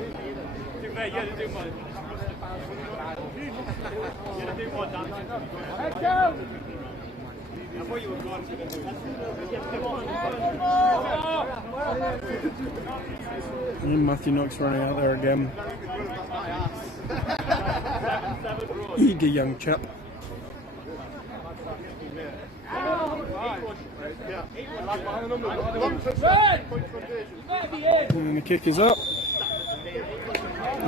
And Matthew Knox running out there again. Eager young chap. And the kick is up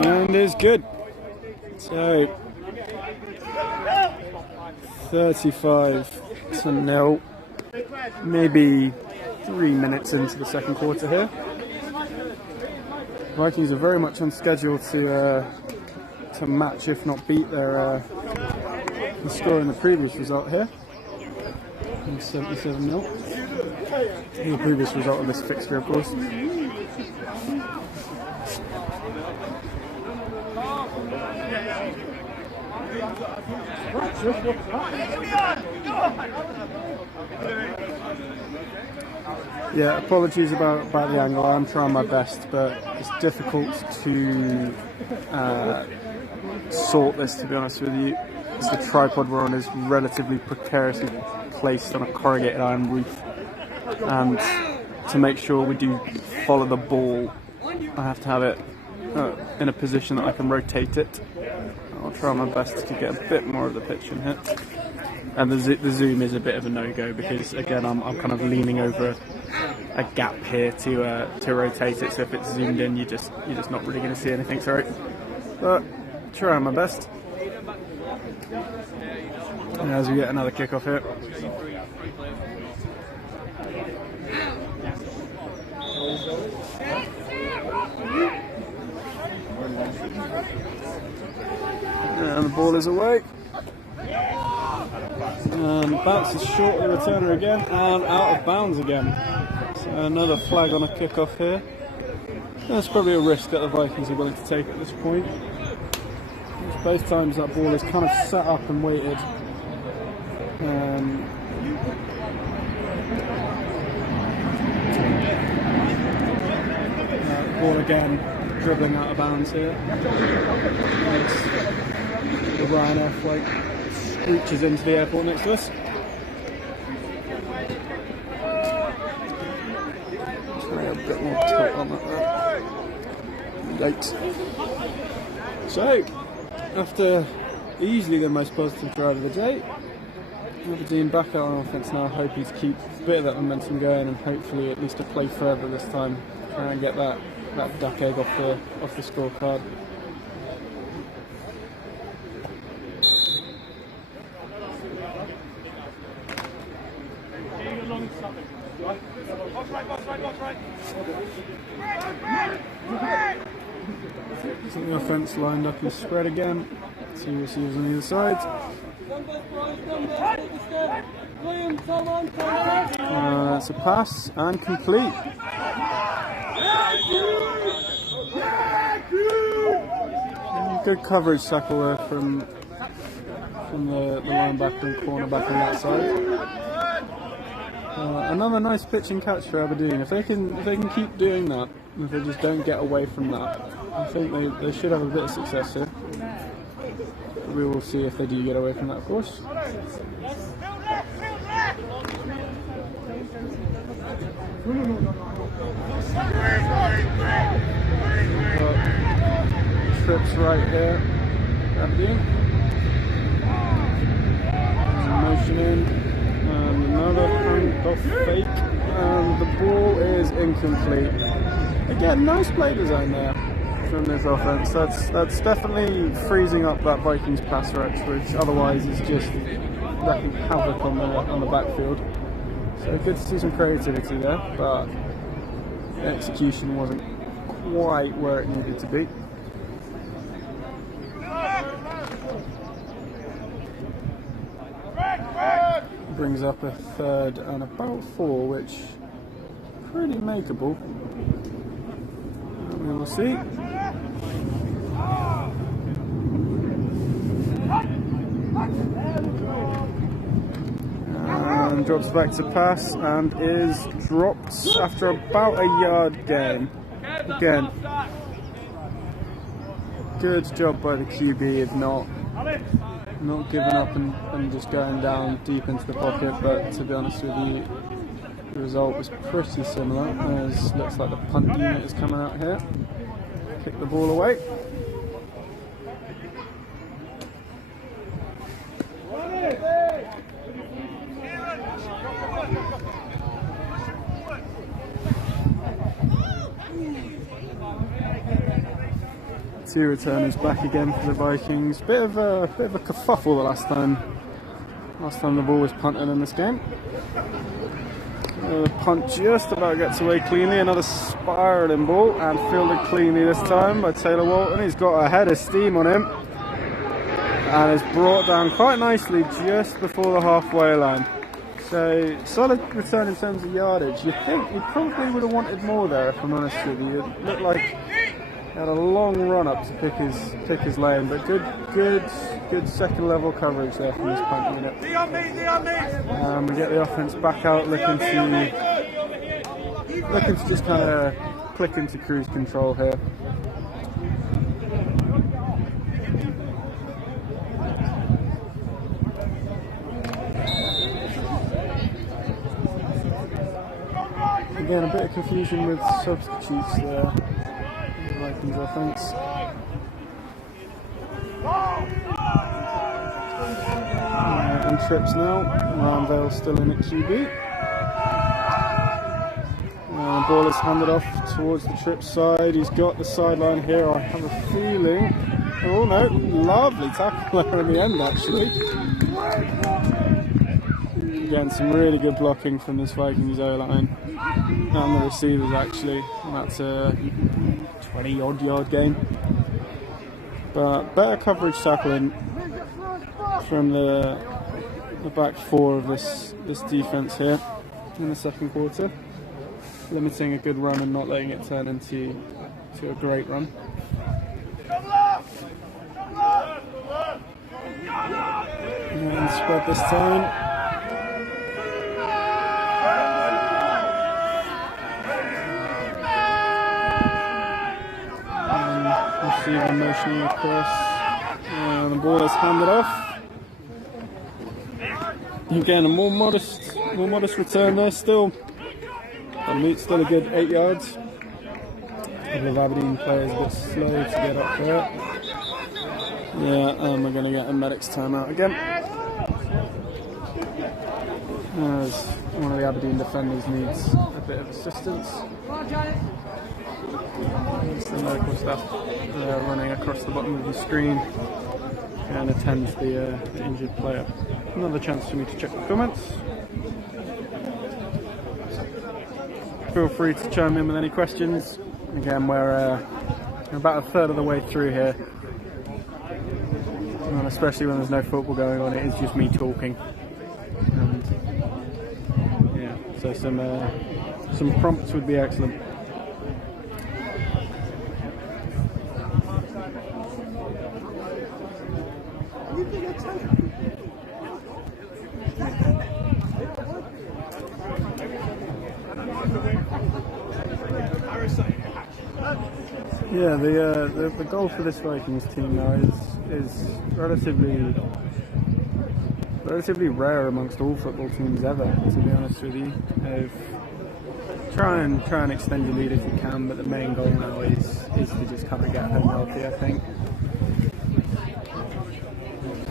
and is good. So 35-0, maybe 3 minutes into the second quarter here. Vikings are very much on schedule to match, if not beat, the score in the previous result here. 77-0. The previous result of this fixture, of course. Yeah, apologies about the angle. I'm trying my best, but it's difficult to sort this, to be honest with you. As the tripod we're on is relatively precariously placed on a corrugated iron roof, and to make sure we do follow the ball, I have to have it in a position that I can rotate it. I'll try my best to get a bit more of the pitch in here. And the zoom is a bit of a no-go because, again, I'm kind of leaning over a gap here to rotate it. So if it's zoomed in, you're just not really going to see anything. Sorry, but trying my best. And as we get another kickoff here. And the ball is away. And bounces short of the returner again, and out of bounds again. So another flag on a kickoff here. That's probably a risk that the Vikings are willing to take at this point. Both times that ball is kind of sat up and waited. Ball again, dribbling out of bounds here. The Ryanair flight screeches into the airport next to us. Try a bit more tight on that there. Yikes. So, after easily the most positive drive of the day, Aberdeen back out on offence now, hoping to keep a bit of that momentum going and hopefully at least to play further this time. Try and get that duck egg off the scorecard. So the offence lined up and spread again. Two receivers on either side. That's a pass and complete. Good coverage tackle there from the linebacker and cornerback on that side. Another nice pitch and catch for Aberdeen. If they can keep doing that, if they just don't get away from that, I think they should have a bit of success here. We will see if they do get away from that, of course. Trips right here. Aberdeen. Motion in. And another handoff fake. And the ball is incomplete. Again, nice play design there from this offense. That's definitely freezing up that Vikings pass rush, which otherwise is just wrecking havoc on the backfield. So good to see some creativity there, but the execution wasn't quite where it needed to be. Brings up a 3rd and about 4, which pretty makeable. We will see. And drops back to pass and is dropped after about a yard gain. Again, good job by the QB of not giving up and just going down deep into the pocket, but to be honest with you, the result was pretty similar, as looks like the punt unit is coming out here. Kick the ball away. Two returners back again for the Vikings. Bit of a kerfuffle the last time the ball was punted in this game. The punt just about gets away cleanly. Another spiralling ball and fielded cleanly this time by Taylor Walton. He's got a head of steam on him and is brought down quite nicely just before the halfway line. So solid return in terms of yardage. You think he probably would have wanted more there, if I'm honest with you. It looked like he had a long run up to pick his lane, but good second level coverage there from this punt unit. We get the offense back out, looking to just kind of click into cruise control here. Again, a bit of confusion with substitutes there. Vikings offense. And trips now. Vale still in at QB. Ball is handed off towards the trip side. He's got the sideline here. I have a feeling. Oh no, lovely tackle there in the end actually. Again, some really good blocking from this Vikings O-line. And the receivers actually. And that's a 20-odd yard game. But better coverage tackling from the back 4 of this defense here in the second quarter. Limiting a good run and not letting it turn into a great run. And spread this time. Receiver motioning across, and the ball is handed off. Again, a more modest return there. Still a good 8 yards. A couple of Aberdeen players a bit slow to get up there. Yeah, and we're going to get a medic's timeout again, as one of the Aberdeen defenders needs a bit of assistance. It's the medical staff running across the bottom of the screen and attend the injured player. Another chance for me to check the comments. Feel free to chime in with any questions. Again, we're about a third of the way through here, and especially when there's no football going on, it is just me talking. And yeah, so some prompts would be excellent. Yeah, the goal for this Vikings team now is relatively rare amongst all football teams ever. To be honest with you, try and extend your lead if you can, but the main goal now is to just kind of get home healthy, I think.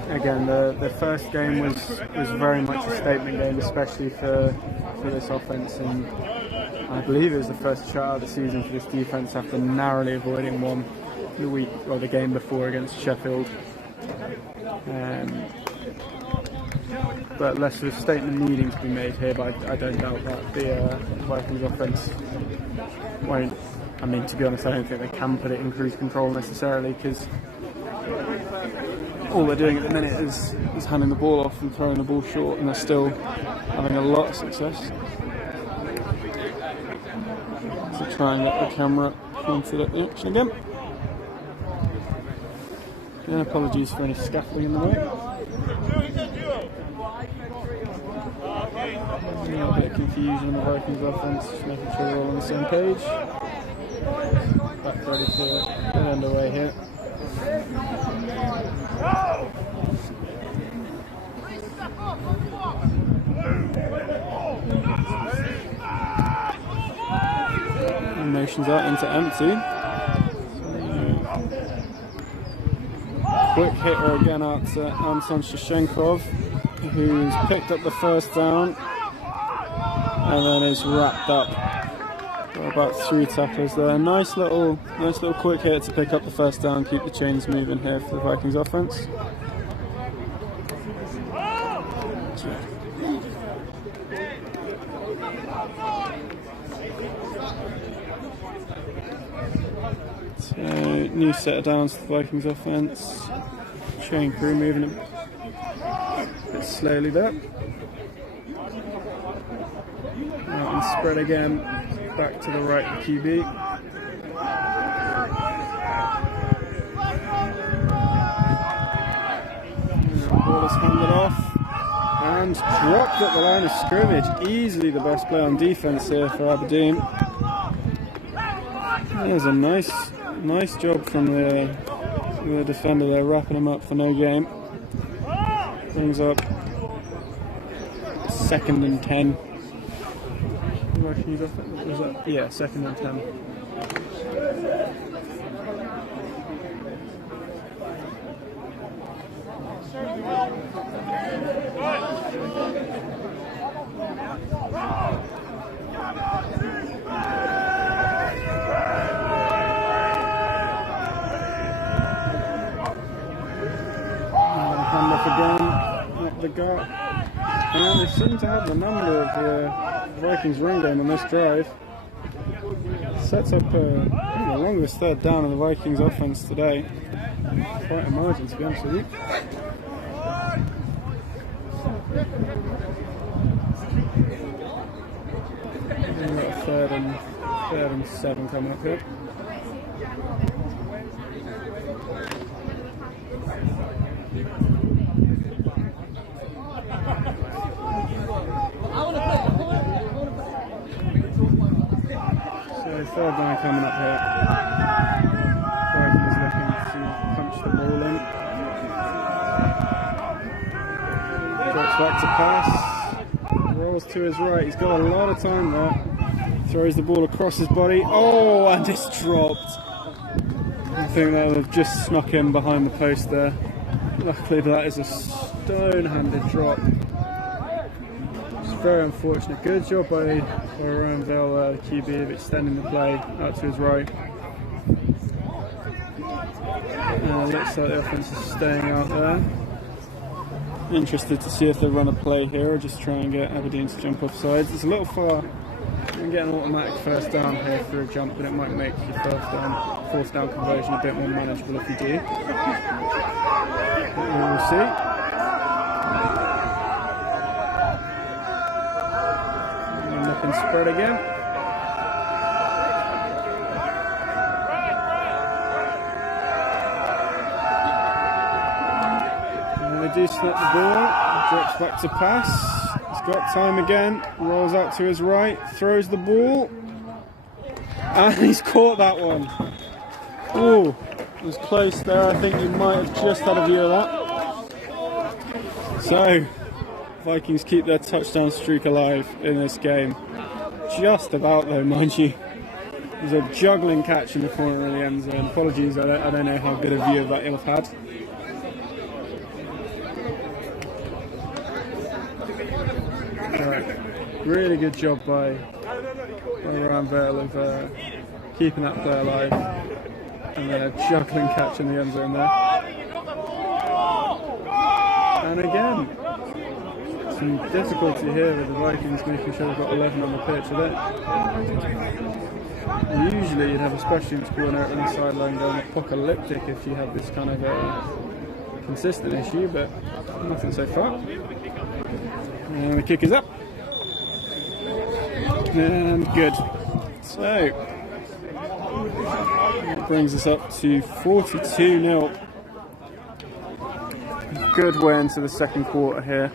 Again, the first game was very much a statement game, especially for this offence, and I believe it was the first shutout of the season for this defence after narrowly avoiding one the game before against Sheffield. But less of a statement needing to be made here, but I don't doubt that the Vikings offence won't. I mean, to be honest, I don't think they can put it in cruise control necessarily, because all they're doing at the minute is handing the ball off and throwing the ball short, and they're still having a lot of success. So try and get the camera pointed at the action again. Yeah, apologies for any scuffling in the way. A little bit of confusion in the Vikings offence, just making sure we're all on the same page. Back ready to get underway here. Motions out into empty. Quick hitter again out to Anton Shashenkov, who's picked up the first down and then is wrapped up. Got about 3 tackles there. Nice little quick hit to pick up the first down, keep the chains moving here for the Vikings offense. So, new set of downs to the Vikings offense. Chain crew moving a bit slowly there. Out and spread again, back to the right of QB. Ball is handed off and dropped at the line of scrimmage. Easily the best play on defense here for Aberdeen. There's a nice job from the defender there, wrapping him up for no gain. Brings up 2nd and 10. Was that? Yeah, 2nd and 10. Handoff again, up the gut. And they seem to have the number of the Vikings run game on this drive. Sets up the longest third down of the Vikings offense today. Quite a margin, to be honest with you. We've got a third and 7 coming up here. Third down coming up here. Vikings looking to punch the ball in. Drops back to pass. Rolls to his right. He's got a lot of time there. Throws the ball across his body. Oh, and it's dropped. I think that would have just snuck in behind the post there. Luckily, that is a stone-handed drop. Very unfortunate. Good job by Ryan Vale, the QB, of extending the play out to his right. Looks like the offense is staying out there. Interested to see if they run a play here or just try and get Aberdeen to jump off sides. It's a little far. You can get an automatic first down here for a jump, but it might make your fourth down conversion a bit more manageable if you do. But we will see. And spread again. And they do snap the ball, drops back to pass. He's got time again, rolls out to his right, throws the ball, and he's caught that one. Oh, it was close there. I think you might have just had a view of that. So, Vikings keep their touchdown streak alive in this game. Just about though, mind you. There's a juggling catch in the corner of the end zone. Apologies, I don't know how good a view of that you'll have had. Alright, really good job by Ryan Vale of keeping that play alive. And then a juggling catch in the end zone there. And again, some difficulty here with the Vikings making sure they've got 11 on the pitch. Usually you'd have a special teams coordinator on the sideline going apocalyptic if you have this kind of consistent issue, but nothing so far. And the kick is up. And good. So, that brings us up to 42-0. Good way into the second quarter here.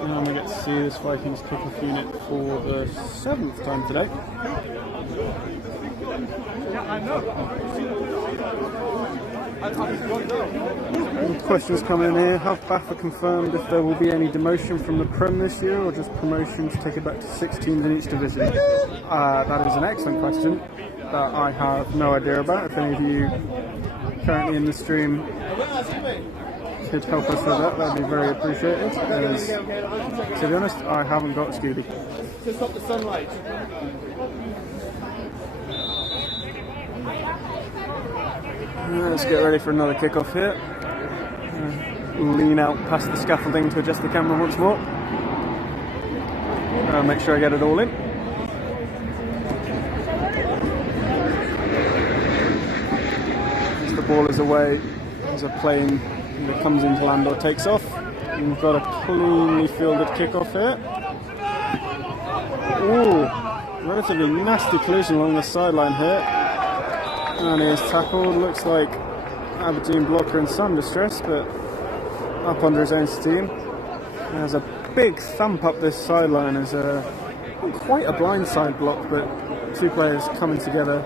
And we get to see this Vikings kickoff unit for the 7th time today. Questions coming in here. Have BAFA confirmed if there will be any demotion from the Prem this year, or just promotion to take it back to 6 teams in each division? That is an excellent question that I have no idea about. If any of you currently in the stream could help us with that, that'd be very appreciated. As, to be honest, I haven't got Scooby. To stop the sunlight. Let's get ready for another kickoff here. Lean out past the scaffolding to adjust the camera once more. Make sure I get it all in. As the ball is away, as a plane that comes into land or takes off. And we've got a cleanly fielded kickoff here. Ooh, relatively nasty collision along the sideline here. And he is tackled. Looks like Aberdeen blocker in some distress, but up under his own steam. There's a big thump up this sideline as quite a blindside block, but two players coming together,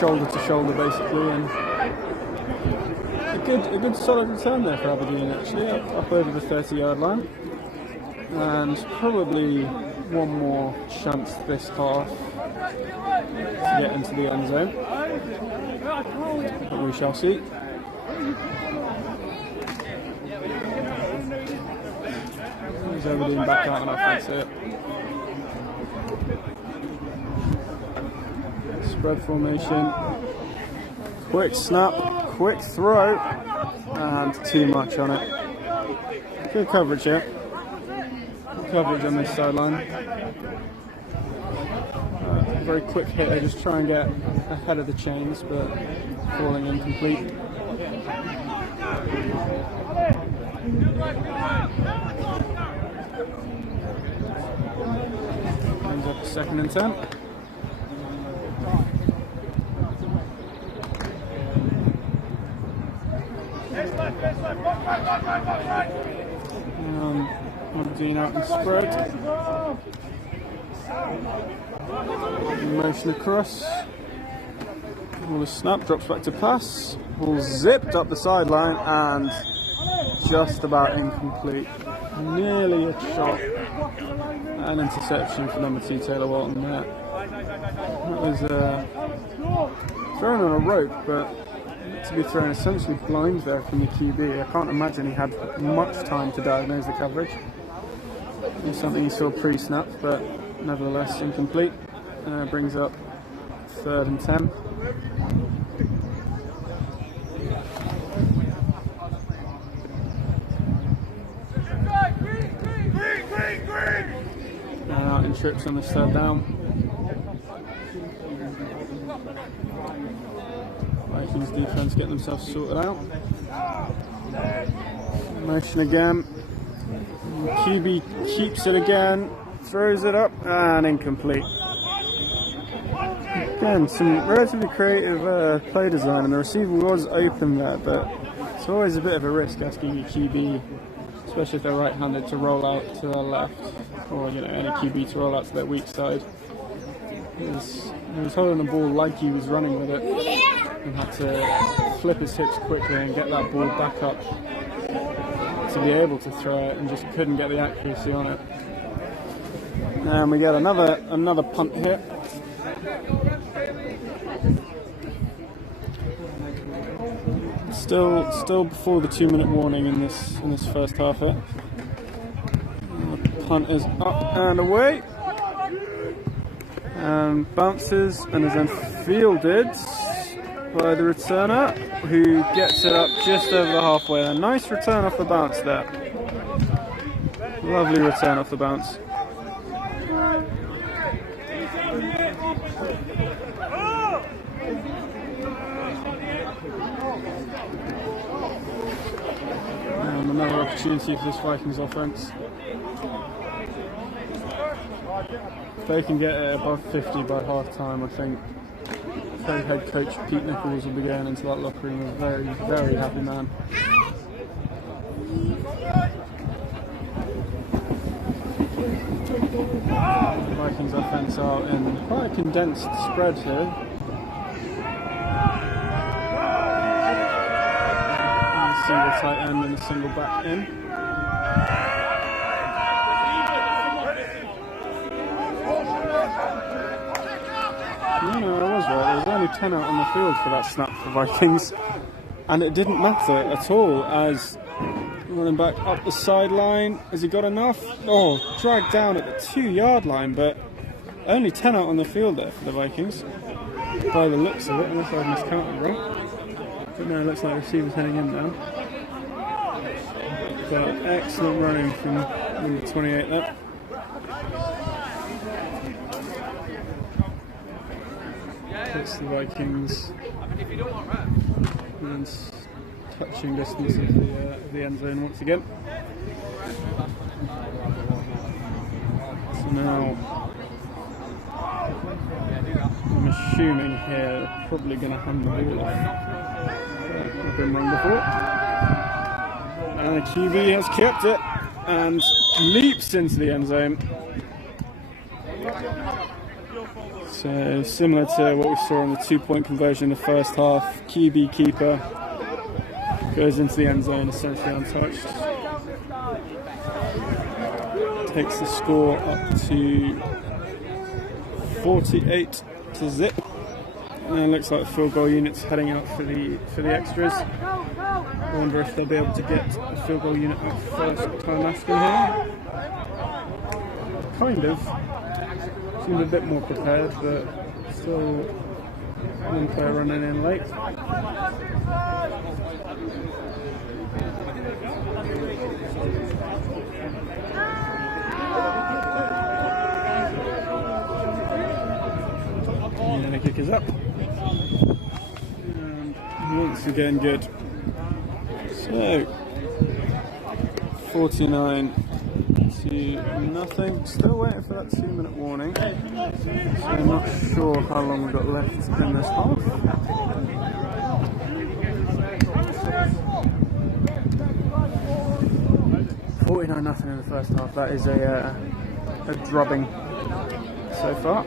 shoulder to shoulder basically, and a good solid return there for Aberdeen actually, up over the 30-yard line. And probably one more chance this half to get into the end zone. But we shall see. There's Aberdeen back out on offense here. Spread formation. Quick snap, quick throw, and too much on it. Good coverage here. Good coverage on this sideline. Very quick hitter, just try and get ahead of the chains, but falling incomplete. Brings up a 2nd and 10. Aberdeen out and spread. Motion across. Ball is snapped, drops back to pass. Ball zipped up the sideline and just about incomplete. Nearly a shot. An interception for number 2 Taylor Walton there. That was thrown on a rope, but to be thrown essentially blind there from the QB. I can't imagine he had much time to diagnose the coverage. It was something he saw pre-snap, but nevertheless incomplete. Brings up 3rd and 10. Out in trips on the 3rd down. Vikings defense getting themselves sorted out. Motion again. QB keeps it again, throws it up, and incomplete. Again, some relatively creative play design, and the receiver was open there, but it's always a bit of a risk asking your QB, especially if they're right-handed, to roll out to their left, or any QB to roll out to their weak side. He was holding the ball like he was running with it, and had to flip his hips quickly and get that ball back up to be able to throw it, and just couldn't get the accuracy on it. And we get another punt here. Still before the 2-minute warning in this first half here. The punt is up and away, and bounces and is then fielded by the returner, who gets it up just over the halfway. A nice return off the bounce there. Lovely return off the bounce. Another opportunity for this Vikings offense. If they can get it above 50 by half time, I think head coach Pete Nichols will be going into that locker room a very, very happy man. The Vikings offense are in quite a condensed spread here. A single tight end and a single back in. No, I was right. There was only 10 out on the field for that snap for Vikings, and it didn't matter at all, as running back up the sideline. Has he got enough? Oh, dragged down at the 2-yard line, but only 10 out on the field there for the Vikings, by the looks of it, unless I've miscounted wrong. But no, it looks like the receiver's heading in now. But excellent running from number 28 there. Puts the Vikings within touching distance of the end zone once again. So now, I'm assuming here they're probably going to hand the ball off. I've been wrong before. And the QB has kept it and leaps into the end zone. So similar to what we saw in the 2-point conversion in the first half, QB keeper goes into the end zone essentially untouched. Takes the score up to 48-0. And it looks like the field goal unit's heading out for the extras. I wonder if they'll be able to get the field goal unit at first time after here. Kind of. Seemed a bit more prepared, but still one player running in late. And the kick is up. And once again good. So 49-0. Still waiting for that 2-minute warning. So I'm not sure how long we've got left in this half. 49-0 in the first half. That is a drubbing so far.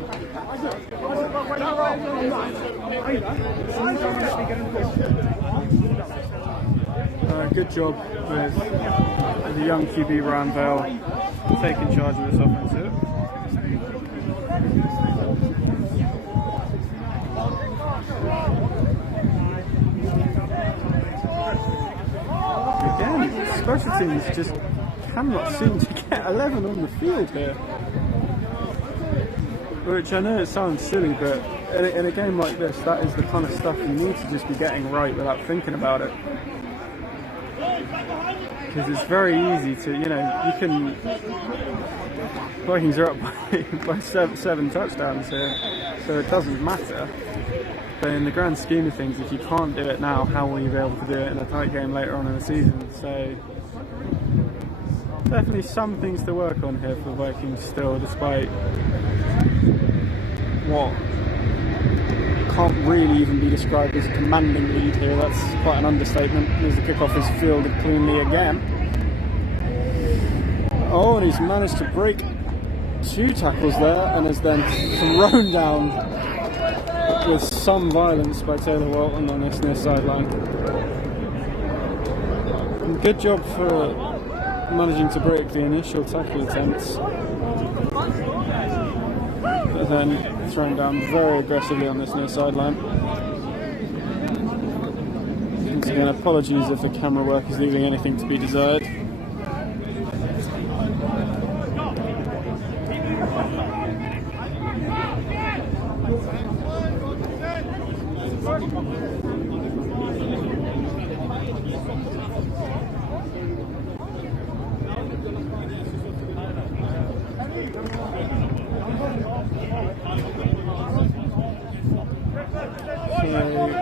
Good job with the young QB Ryan Bell taking charge of this offense here. Again, special teams just cannot seem to get 11 on the field here. Which I know it sounds silly, but in a game like this, that is the kind of stuff you need to just be getting right without thinking about it. Because it's very easy to, Vikings are up by seven touchdowns here, so it doesn't matter. But in the grand scheme of things, if you can't do it now, how will you be able to do it in a tight game later on in the season? So definitely some things to work on here for the Vikings still, despite what can't really even be described as a commanding lead here. That's quite an understatement, as the kickoff is fielded cleanly again. Oh, and he's managed to break 2 tackles there and is then thrown down with some violence by Taylor Walton on this near sideline. And good job for managing to break the initial tackle attempts, but then thrown down very aggressively on this near sideline. Once again, apologies if the camera work is leaving anything to be desired.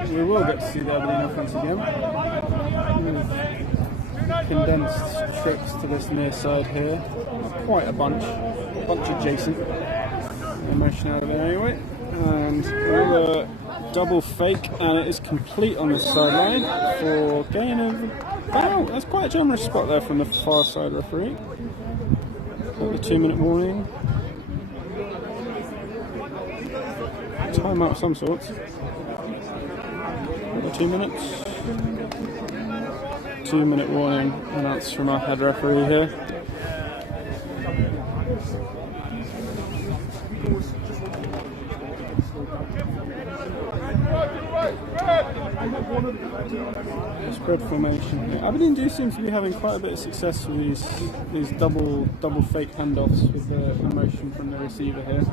So we will get to see the Aberdeen offence again. Condensed trips to this near side here. Quite a bunch adjacent. Motion out of it anyway. And another double fake, and it is complete on this sideline for gain of about, that's quite a generous spot there from the far side referee. Got the 2-minute warning. Timeout of some sorts. 2 minutes. 2-minute warning announced from our head referee here. Spread formation. Aberdeen do seem to be having quite a bit of success with these double fake handoffs with the motion from the receiver here.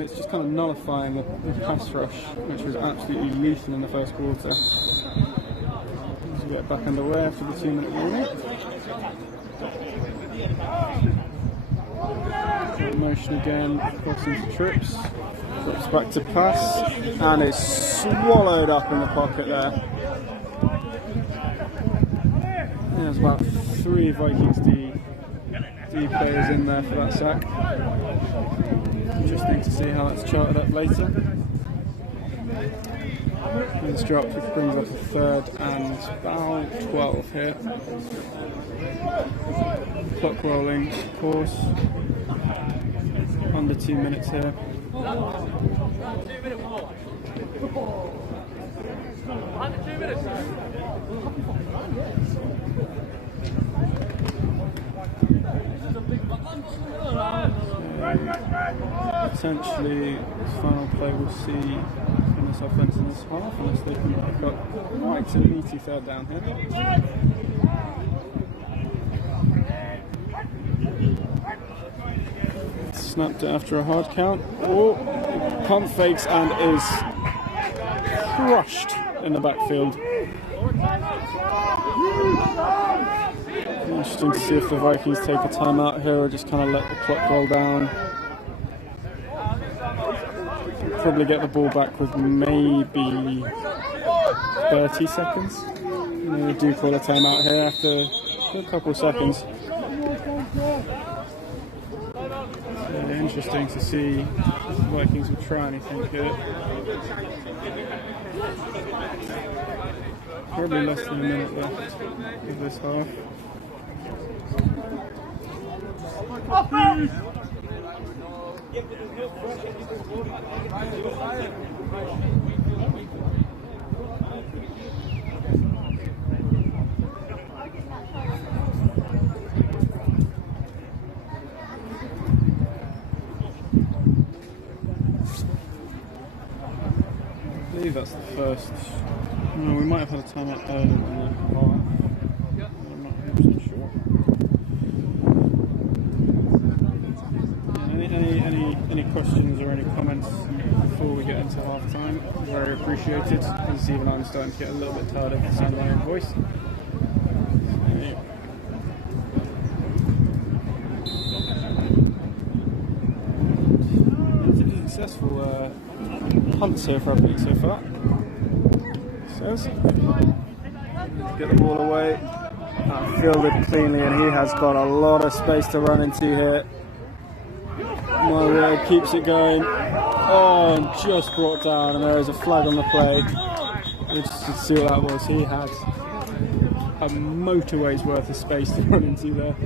It's just kind of nullifying the pass rush, which was absolutely lethal in the first quarter. As we get back underway after the 2-minute warning. Motion again, across into trips. Drops back to pass, and is swallowed up in the pocket there. There's about 3 Vikings D players in there for that sack. Interesting to see how that's charted up later. This drop, which brings up a 3rd and about 12 here. Clock rolling, of course. Under 2 minutes here. Potentially, this final play we'll see from this offence in this half, unless they can pick up quite a meaty 3rd down here. Snapped it after a hard count. Oh, pump fakes and is crushed in the backfield. Interesting to see if the Vikings take a timeout here or just kind of let the clock roll down. Probably get the ball back with maybe 30 seconds. They do call a timeout here after a couple of seconds. Interesting to see if the Vikings will try anything here. Probably less than a minute left of this half. I believe that's the first. No, we might have had a timeout earlier in the half. I'm not 100% sure. Any questions or any comments before we get into half time? Very appreciated. As even I'm starting to get a little bit tired of the sound of my own voice. Successful punts here for Aberdeen so far. Get the ball away, fielded cleanly, and he has got a lot of space to run into here. My word, keeps it going. Oh, and just brought down, and there is a flag on the play. Let's just see what that was. He had a motorway's worth of space to run into there.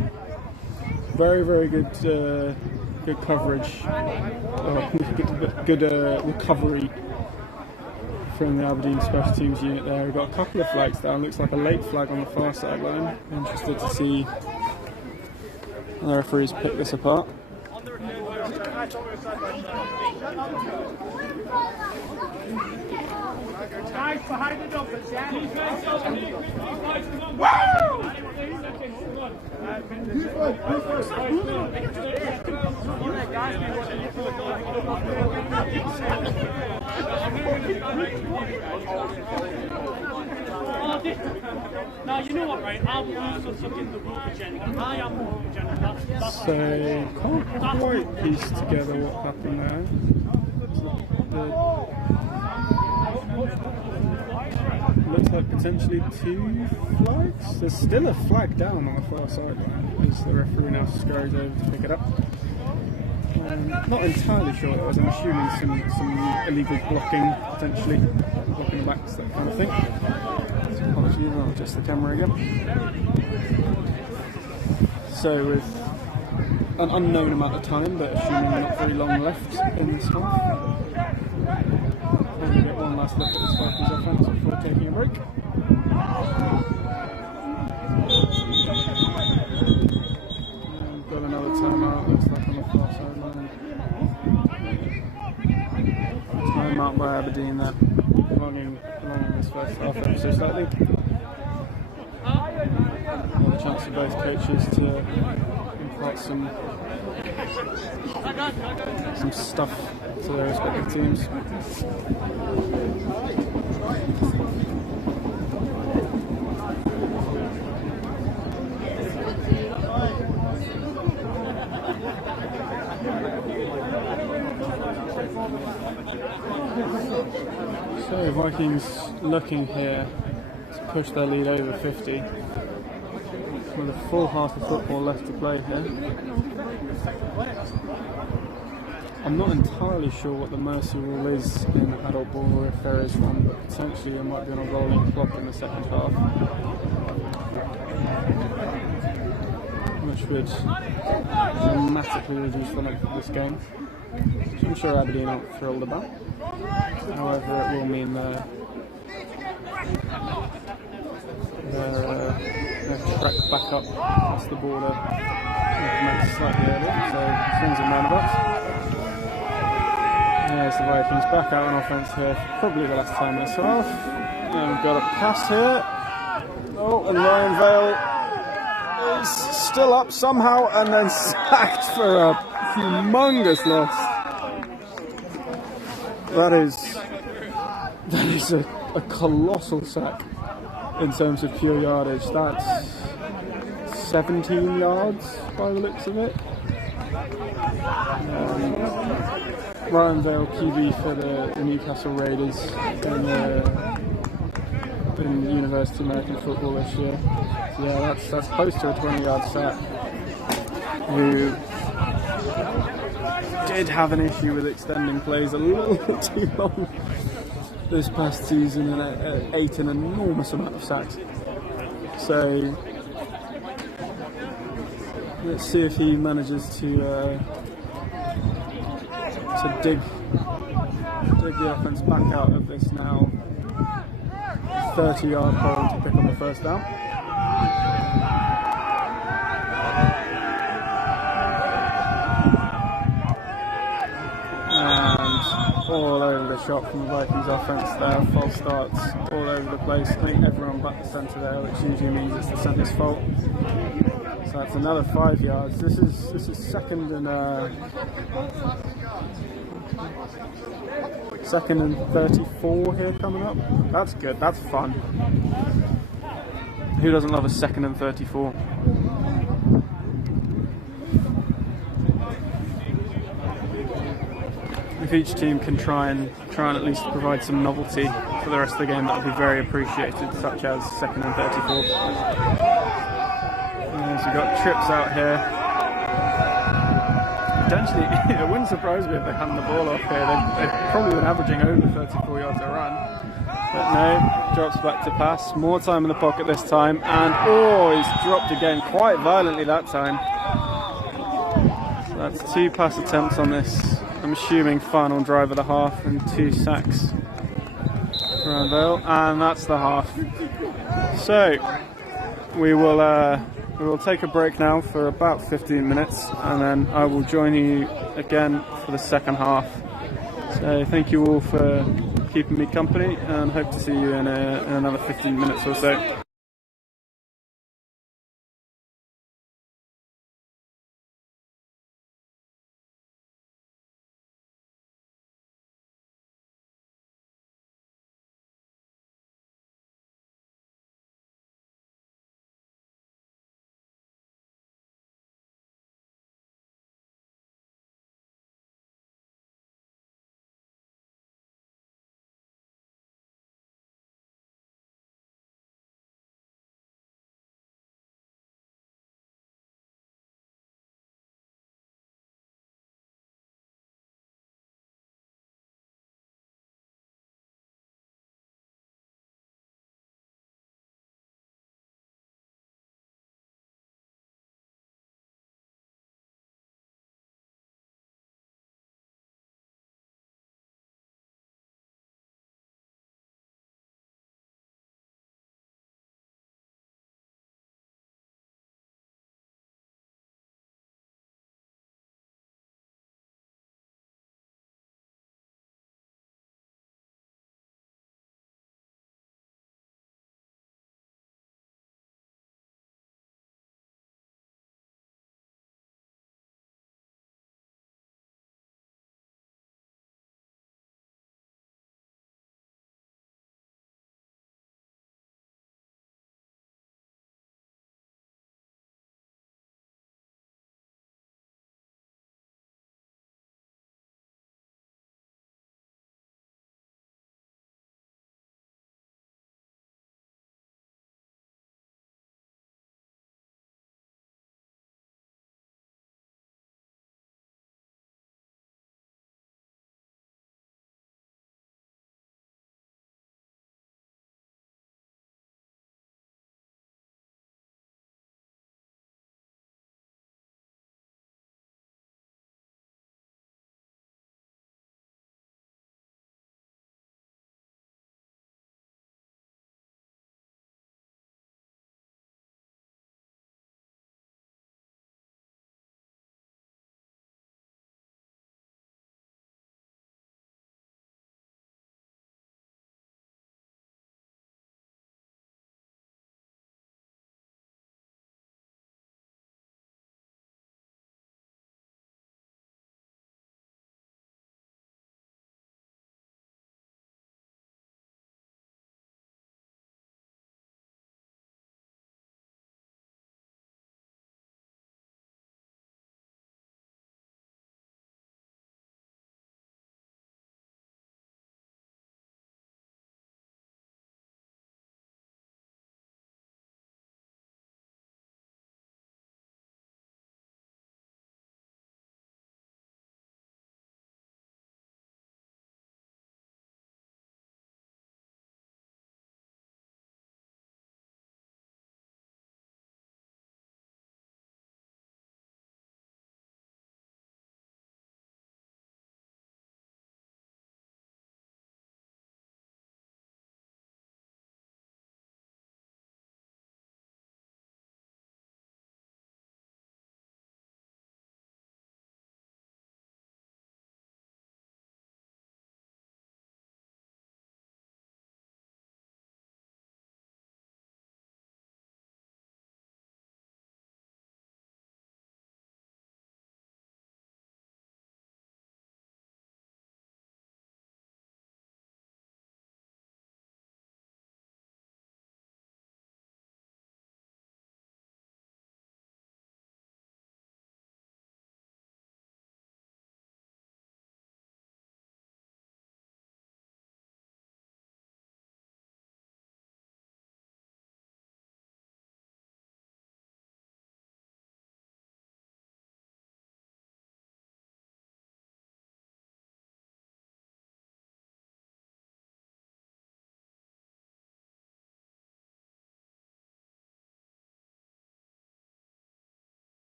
Very, very good, good coverage, good recovery from the Aberdeen special teams unit there. We've got a couple of flags down. Looks like a late flag on the far sideline. Interested to see how the referees pick this apart. Guys behind the numbers, yeah? Now, you know what, right? I'm also thinking the group agenda. I am the group agenda. So, can't quite piece together what happened there. Looks like potentially 2 flags. There's still a flag down on the far sideline as the referee now scurries over to pick it up. Not entirely sure what it was. I'm assuming some illegal blocking, potentially blocking the backs, that kind of thing. So apologies, I'll adjust the camera again. So with an unknown amount of time, but assuming not very long left in this half, we'll get one last look at this Vikings offense before taking a break. And got another timeout, looks like on the far sideline. Timeout by Aberdeen there, prolonging this first half ever so slightly. A chance for both coaches to impart some stuff to their respective teams. So Vikings looking here to push their lead over 50. With a full half of football left to play here. I'm not entirely sure what the mercy rule is in adult ball, or if there is one, but potentially there might be on a rolling clock in the second half, which would dramatically reduce the length of this game, which I'm sure Aberdeen aren't thrilled about. However, it will mean they're trek back up across the border slightly earlier, so swings and roundabouts. There's the Vikings back out on offense here, probably the last time in this half. And we've got a pass here. Oh, and Ryan Vale is still up somehow and then sacked for a humongous loss. That is a colossal sack. In terms of pure yardage, that's 17 yards by the looks of it. Ryan Vale, QB for the Newcastle Raiders in University American football this year. So yeah, that's close to a 20-yard sack. Who did have an issue with extending plays a little bit too long this past season, and ate an enormous amount of sacks. So let's see if he manages to dig the offense back out of this now 30-yard hole to pick up the first down. All over the shop from the Vikings offense there, false starts all over the place. I think everyone back the centre there, which usually means it's the centre's fault. So that's another 5 yards. This is second and 34 here coming up. That's good, that's fun. Who doesn't love a 2nd and 34? If each team can try and at least provide some novelty for the rest of the game, that would be very appreciated, such as 2nd and 34. So we've got trips out here. potentially, it wouldn't surprise me if they hand the ball off here. They've probably been averaging over 34 yards a run. But no, drops back to pass. More time in the pocket this time. And oh, he's dropped again quite violently that time. So that's 2 pass attempts on this, I'm assuming, final drive of the half, and 2 sacks for Anvil. And that's the half. So we will take a break now for about 15 minutes, and then I will join you again for the second half. So thank you all for keeping me company, and hope to see you in another 15 minutes or so.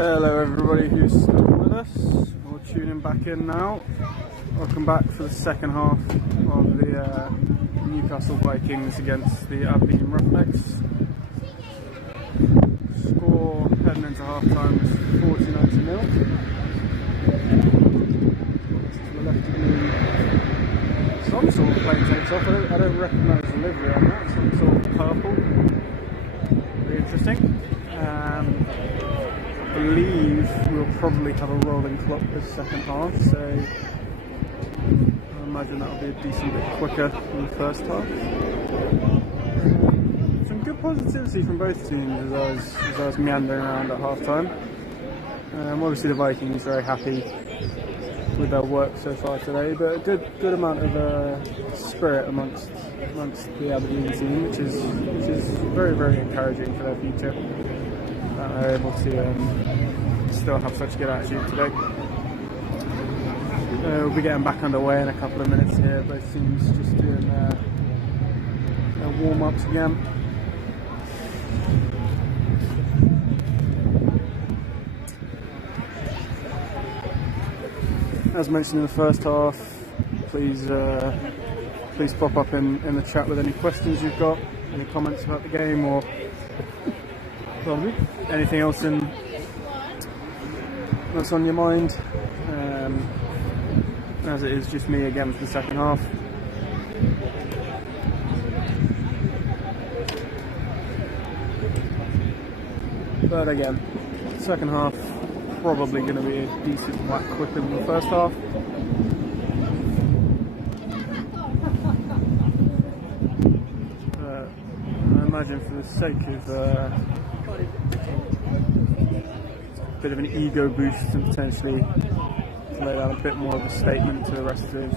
Hello everybody who's still with us, or tuning back in now. Welcome back for the second half of the Newcastle Vikings against the Aberdeen Roughnecks. Score heading into half time was 49-0. To the left of me, some sort of plane takes off. I don't recognise the livery on that, some sort of purple. Very interesting. I believe we'll probably have a rolling clock this second half, so I imagine that'll be a decent bit quicker than the first half. Some good positivity from both teams as I was meandering around at half time. Obviously the Vikings very happy with their work so far today, but a good amount of spirit amongst the Aberdeen team, which is very, very encouraging for their future. They're able to still have such a good attitude today. We'll be getting back underway in a couple of minutes here. Both teams just doing their warm-ups again. As mentioned in the first half, please pop up in the chat with any questions you've got, any comments about the game, or anything else that's on your mind, as it is just me again for the second half. But again, second half probably going to be a decent whack quicker than the first half. I imagine for the sake of a bit of an ego boost and potentially to lay down a bit more of a statement to the rest of the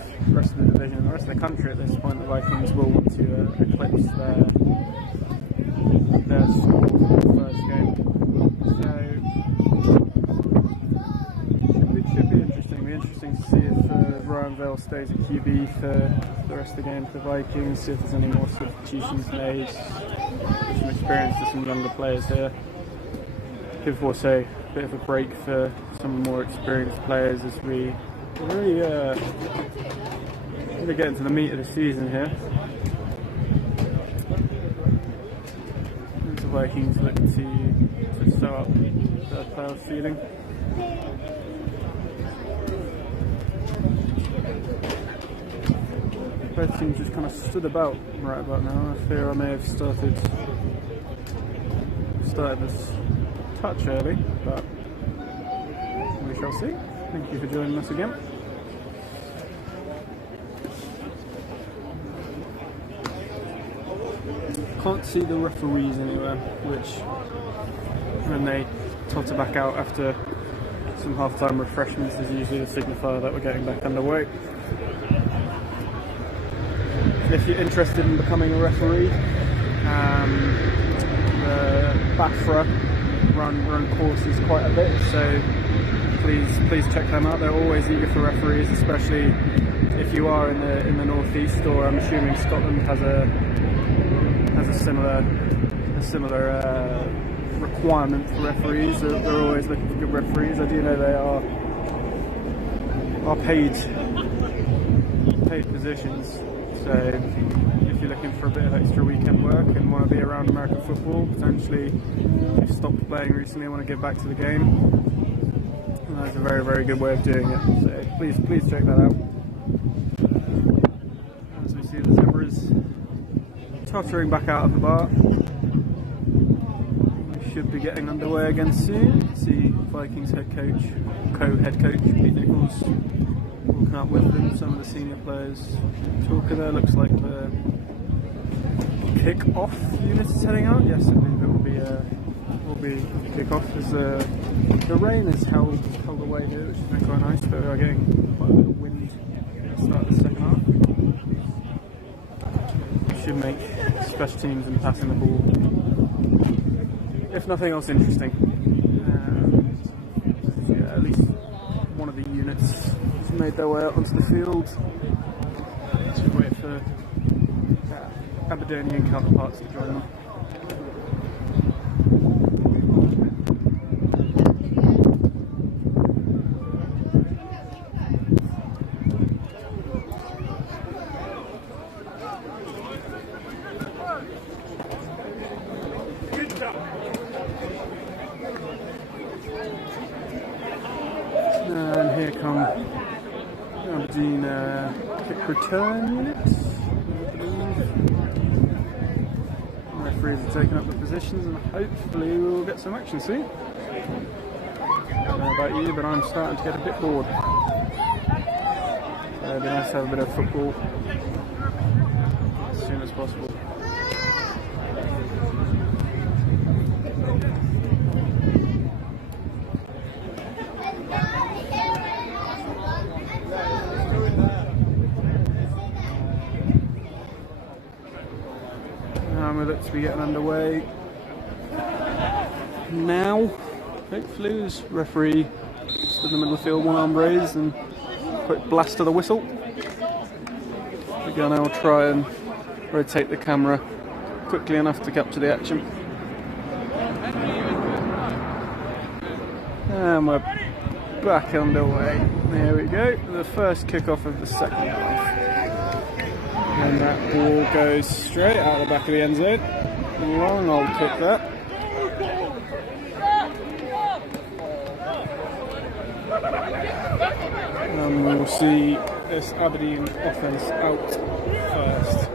division and the rest of the country at this point, the Vikings will want to eclipse their score from the first game. So should be interesting. It'll be interesting to see if Ryan Vale stays at QB for the rest of the game for the Vikings, see if there's any more substitutions made, some experience for some younger players here. Give also a bit of a break for some more experienced players as we really get into the meat of the season here. As the Vikings look to sew up their playoff ceiling. Both teams just kind of stood about right about now. I fear I may have started this touch early, but we shall see. Thank you for joining us again. Can't see the referees anywhere, which when they totter back out after some half-time refreshments is usually a signifier that we're getting back underway. If you're interested in becoming a referee, the BAFRA run courses quite a bit, so please check them out. They're always eager for referees, especially if you are in the northeast, or I'm assuming Scotland has a similar requirement for referees. They're always looking for good referees. I do know they are paid positions. So if you're looking for a bit of extra weekend work and want to be around American football, potentially you've stopped playing recently and want to get back to the game, and that's a very, very good way of doing it. So please check that out. As we see the Zebras tottering back out of the bar. We should be getting underway again soon. See Vikings co-head coach Pete Nichols walking up with them. Some of the senior players talking there. Looks like the kick-off unit is heading out. Yes, I believe it will be kick-off as the rain has held away here, which has been quite nice, but we are getting quite a bit of wind at the start of the second half. Should make special teams and passing the ball, if nothing else, interesting. Yeah, at least one of the units has made their way out onto the field. Just wait for Aberdeen counterparts to join them. kick return unit, I believe. Referees are taking up the positions and hopefully we will get some action soon. I don't know about you, but I'm starting to get a bit bored. So it'd be nice to have a bit of football as soon as possible. And we look to be getting underway now. Hopefully, as referee stood in the middle of the field, one arm raised, and quick blast of the whistle. Again, I'll try and rotate the camera quickly enough to capture the action. And we're back underway. There we go. The first kick-off of the second half. And that ball goes straight out the back of the end zone. Long old kick that. And we'll see this Aberdeen offence out first.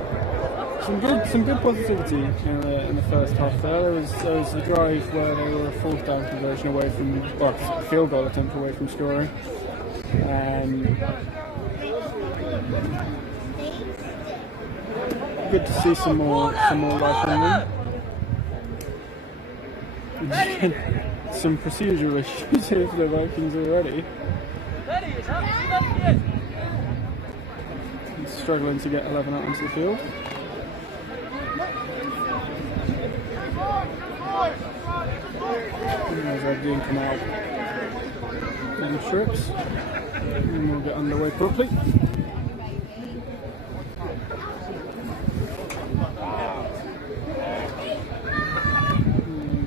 Some good positivity in the first half there. There was a drive where they were a fourth down conversion away from, well, field goal attempt away from scoring. Good to see some more life in them. Some procedural issues here for the Vikings already. He's struggling to get 11 out onto the field. And there's Aberdeen come out in strips. And we'll get underway properly.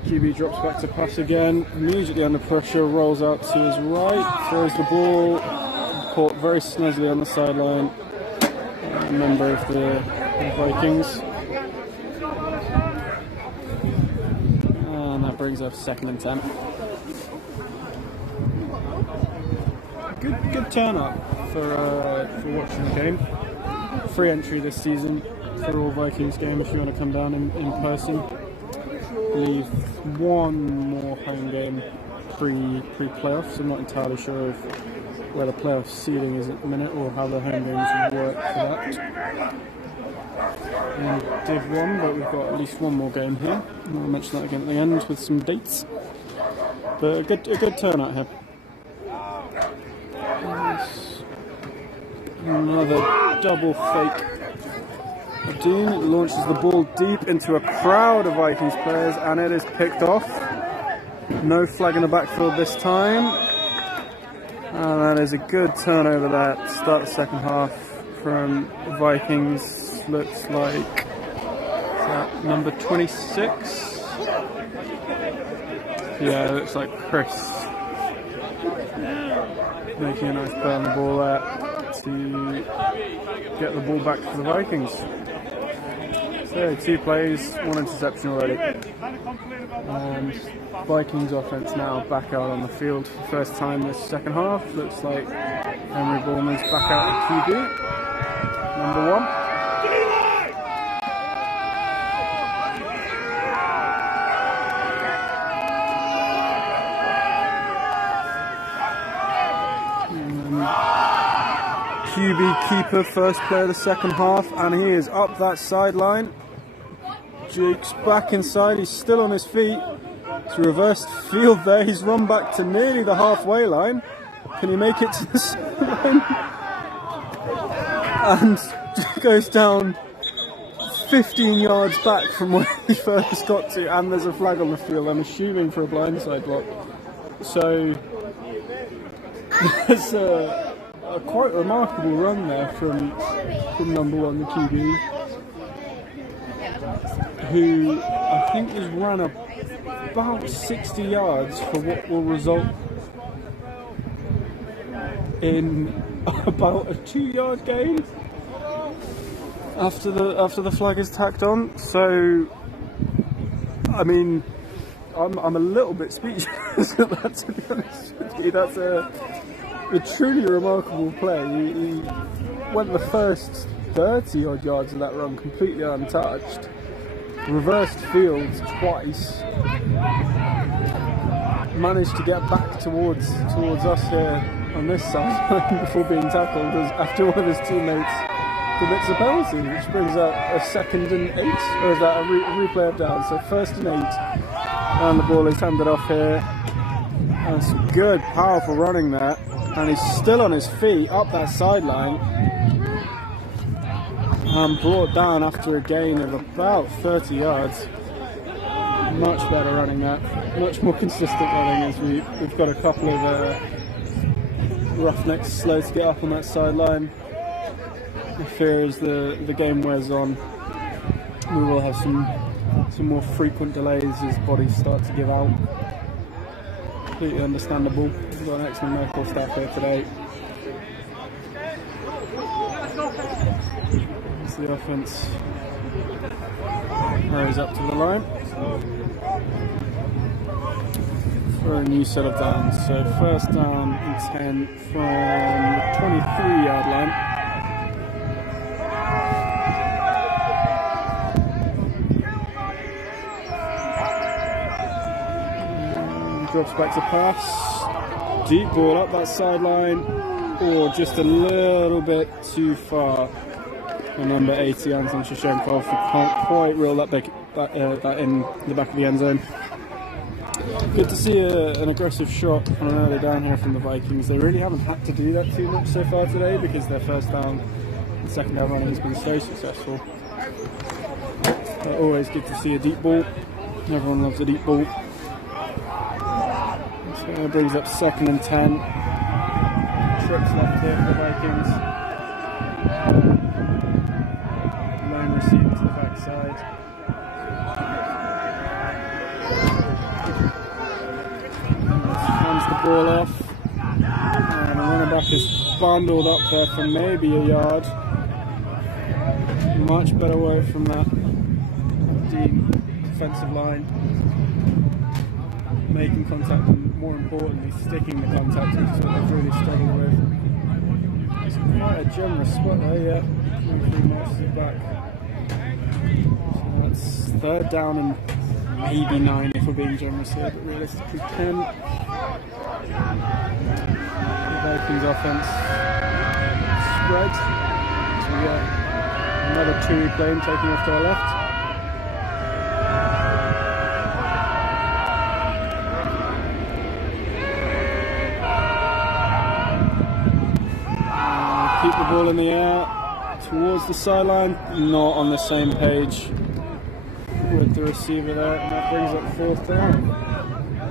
QB drops back to pass again, immediately under pressure, rolls out to his right, throws the ball, caught very snazzy on the sideline, a member of the Vikings. And that brings up 2nd and 10. Good turnout for watching the game. Free entry this season for all Vikings games if you want to come down in person. Leave one more home game pre-playoffs. I'm not entirely sure of where the playoff seeding is at the minute or how the home games work for that. In Div 1, but we've got at least one more game here. And I'll mention that again at the end with some dates. But a good turnout here. Another double fake. Aberdeen launches the ball deep into a crowd of Vikings players and it is picked off. No flag in the backfield this time. And that is a good turnover there to start the second half from Vikings. Looks like, is that number 26? Yeah, it looks like Chris. Making a nice play on the ball there to get the ball back to the Vikings. So 2 plays, 1 interception already. And Vikings offense now back out on the field for the first time this second half. Looks like Henry Ballman's back out at QB, number 1. QB keeper, first play of the second half, and he is up that sideline. Jake's back inside, he's still on his feet. It's reversed field there, he's run back to nearly the halfway line. Can he make it to the sideline? And goes down 15 yards back from where he first got to, and there's a flag on the field, I'm assuming for a blindside block. So there's a quite remarkable run there from number 1, the QB, who I think has run about 60 yards for what will result in about a 2-yard gain after the flag is tacked on. So, I mean, I'm a little bit speechless at that, to be honest with you. a truly remarkable play. He went the first 30 odd yards of that run completely untouched, reversed fields twice, managed to get back towards us here on this side before being tackled after one of his teammates commits a penalty, which brings up a 2nd and 8, or is that a replay of down? So 1st and 8, and the ball is handed off here. And some good, powerful running there, and he's still on his feet up that sideline, and brought down after a gain of about 30 yards. Much better running there, much more consistent running, as we've got a couple of Roughnecks slow to get up on that sideline. I fear as the game wears on, we will have some more frequent delays as bodies start to give out. Completely understandable. We've got an excellent medical staff here today. As the offence hurries up to the line for a new set of downs. So 1st down and 10 from the 23-yard line. Drops back to pass, deep ball up that sideline, or just a little bit too far. And number 80, Anton Shashenkov, can't quite reel that in the back of the end zone. Good to see an aggressive shot on an early down here from the Vikings. They really haven't had to do that too much so far today because their 1st down and 2nd down running has been so successful. But always good to see a deep ball. Everyone loves a deep ball. So it brings up 2nd and 10. Trips left here for the Vikings. Lone receiver to the backside. Hands the ball off. And the running back is bundled up there for maybe a yard. Much better work from that deep defensive line. Making contact and, more importantly, sticking the contact, which is what they've really struggled with. It's quite a generous spot there, yeah. 3 marches it back. So that's 3rd down and maybe 9 if we're being generous here, but realistically 10. The Vikings offense spread. So we got another 2 plane taking off to our left. Keep the ball in the air towards the sideline, not on the same page with the receiver there, and that brings up 4th down.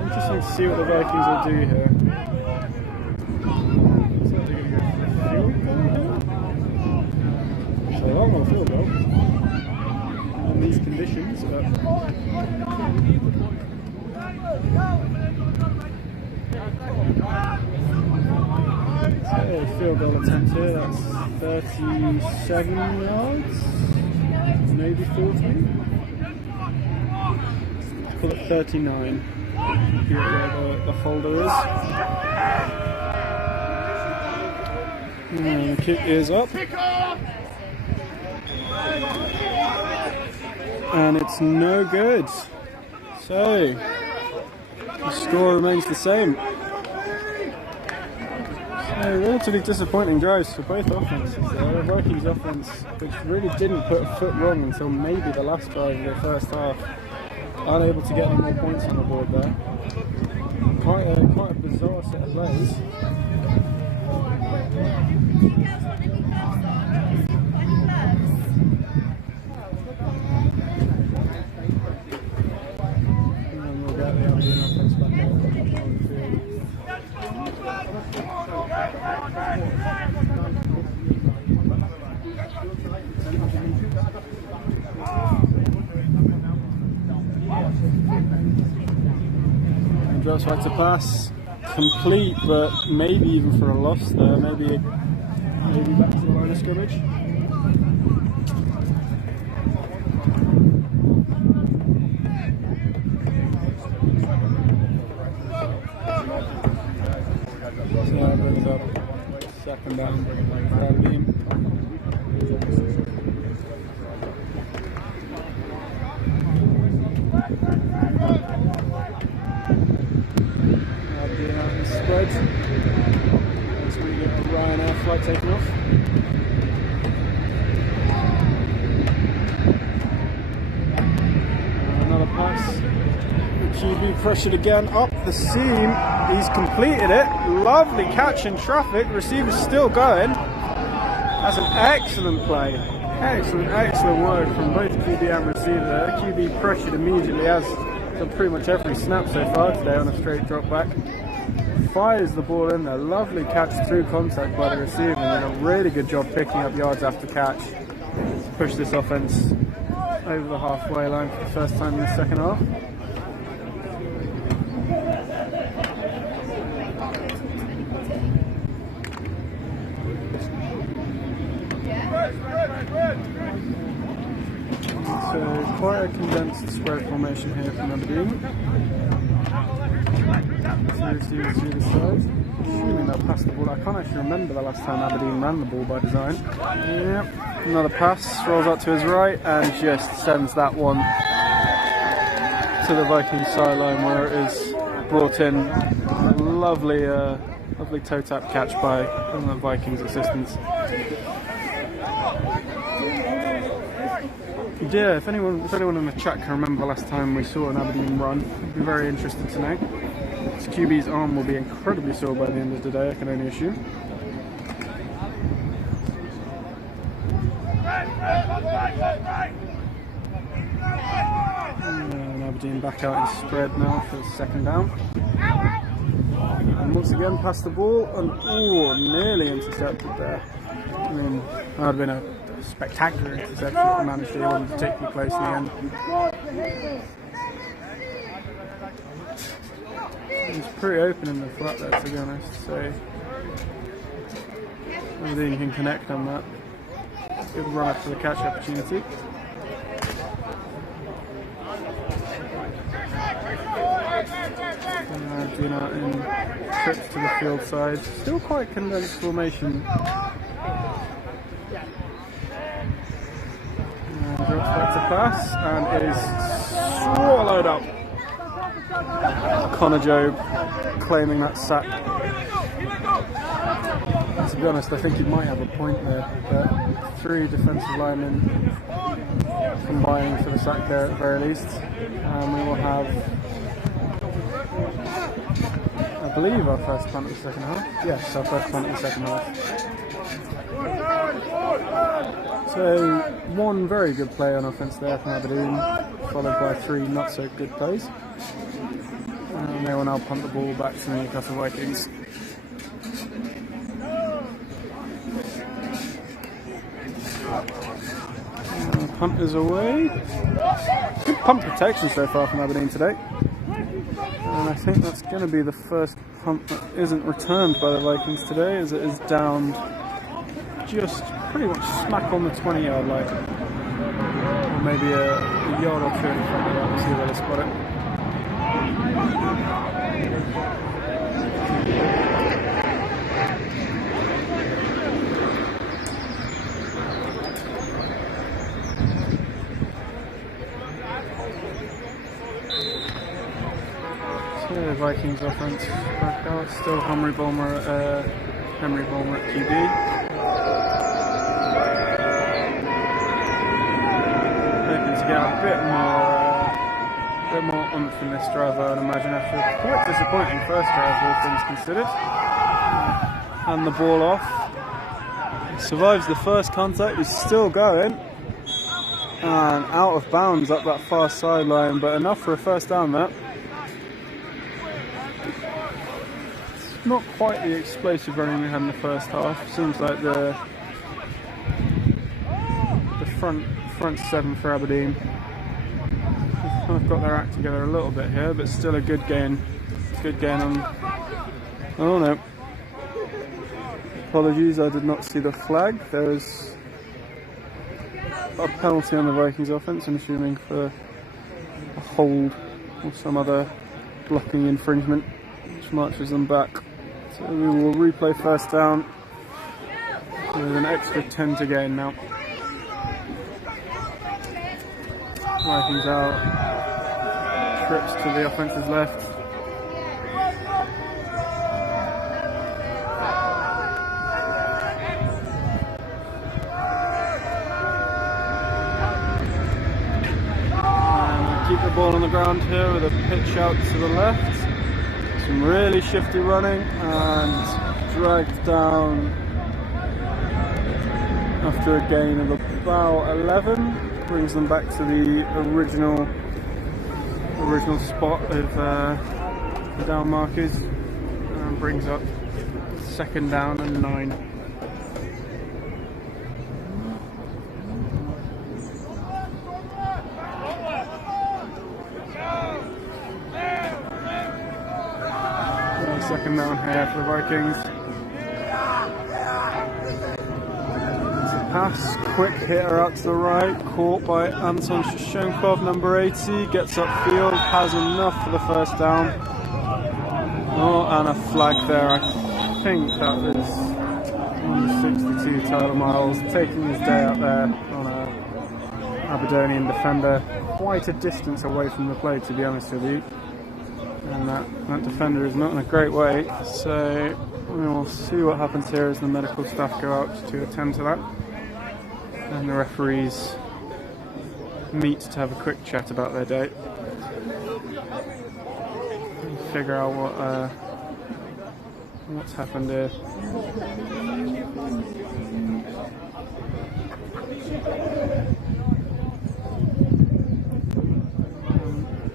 Interesting to see what the Vikings will do here. Looks like they're going to go for a field goal. So a long old field goal in these conditions, but field goal attempt here, that's 37 yards, maybe 40. Let's call it 39. Here where the holder is. And the kick is up. And it's no good. So, the score remains the same. Relatively disappointing drives for both offenses. The Vikings offense, which really didn't put a foot wrong until maybe the last drive of the 1st half, unable to get any more points on the board there. Quite a bizarre set of plays. And we'll get the Aberdeen offense back out on the field. And drops back to pass, complete, but maybe even for a loss there. Maybe back to the line of scrimmage. So that brings up pressured again up the seam. He's completed it. Lovely catch in traffic. Receiver's still going. That's an excellent play. Excellent work from both QB and receiver. QB pressured immediately, as on pretty much every snap so far today on a straight drop back. Fires the ball in there. Lovely catch through contact by the receiver, and a really good job picking up yards after catch to push this offense over the halfway line for the first time in the second half. So quite a condensed spread formation here from Aberdeen. Two receivers to the side. Assuming they'll pass the ball. I can't actually remember the last time Aberdeen ran the ball by design. Yep. Another pass, rolls out to his right and just sends that one to the Vikings sideline, where it is brought in. Lovely toe tap catch by one of the Vikings assistants. Yeah, if anyone in the chat can remember the last time we saw an Aberdeen run, I'd be very interested to know. This QB's arm will be incredibly sore by the end of the day, I can only assume. And Aberdeen back out in spread now for the second down. And once again past the ball, and nearly intercepted there. I mean, that would have been a spectacular interception if he managed to hold particularly close in the end. He's pretty open in the flat there, to be honest, so Aberdeen can connect on that. Good run up for the catch opportunity. Aberdeen out in trips to the field side. Still quite condensed formation. Drops back to pass and is swallowed up. Connor Jobe claiming that sack. To be honest, I think he might have a point there, but 3 defensive linemen combining for the sack there at the very least. And we will have, I believe, our first punt of the second half. Yes, our first punt of the second half. So, one very good play on offense there from Aberdeen, followed by 3 not so good plays. And they will now punt the ball back to the Newcastle Vikings. Punt is away. Good punt protection so far from Aberdeen today. And I think that's going to be the first punt that isn't returned by the Vikings today, as it is downed just pretty much smack on the 20-yard line. Or maybe a yard or 2 in front of that. We'll see where they spot it. So the Vikings offense back out. Still Henry Bulmer at QB. To get a bit more oomph in this drive, I would imagine, after a quite disappointing first drive, all things considered. Hand the ball off. He survives the first contact, he's still going. And out of bounds up that far sideline, but enough for a first down there. It's not quite the explosive running we had in the first half. Seems like the front 7 for Aberdeen. They've kind of got their act together a little bit here, but still a good gain. Good gain on. Oh no. Apologies, I did not see the flag. There was a penalty on the Vikings offense, I'm assuming, for a hold or some other blocking infringement, which marches them back. So we will replay first down with an extra 10 to gain now. Vikings out, trips to the offense's left. And keep the ball on the ground here with a pitch out to the left. Some really shifty running and dragged down after a gain of about 11. Brings them back to the original spot of the down markers and brings up second down and 9. Second down here for the Vikings. It's a pass, quick hitter out to the right, caught by Anton Shoshenkov, number 80, gets upfield, has enough for the first down. Oh, and a flag there. I think that was 162 Tyler Miles taking his day out there on a Aberdeen defender. Quite a distance away from the play, to be honest with you. And that defender is not in a great way, so we will see what happens here as the medical staff go out to attend to that. And the referees meet to have a quick chat about their day. And figure out what's happened here.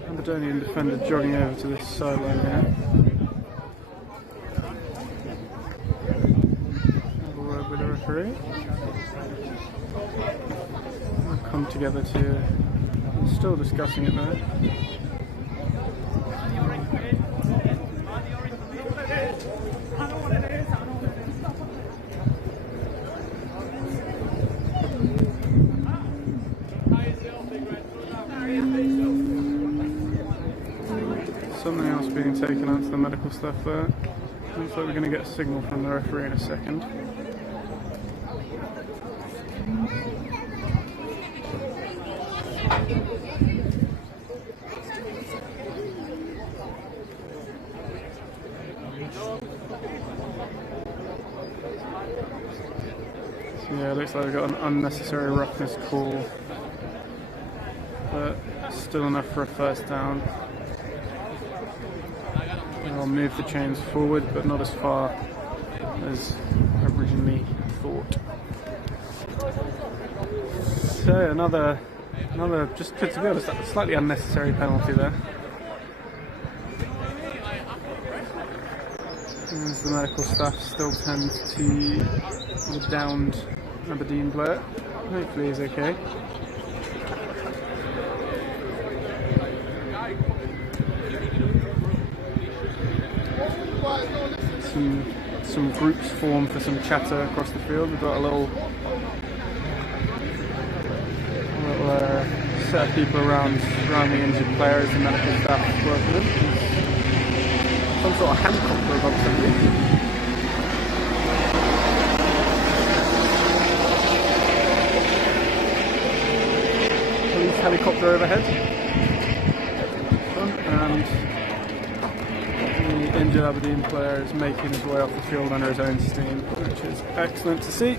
Aberdeen defender jogging over to this sideline here. Have a word with the referee. We'll come together to. We're still discussing it there. Something else being taken out to the medical staff there. Looks like we're going to get a signal from the referee in a second. So yeah, it looks like we've got an unnecessary roughness call, but still enough for a first down. I'll move the chains forward, but not as far as originally thought. So another, just to be honest, a slightly unnecessary penalty there. As the medical staff still tends to the downed Aberdeen player. Hopefully he's okay. Some groups form for some chatter across the field. We've got a little set of people around the injured players and medical staff working with them. Some sort of helicopter above something. Police helicopter overhead. And the injured Aberdeen player is making his way off the field under his own steam, which is excellent to see.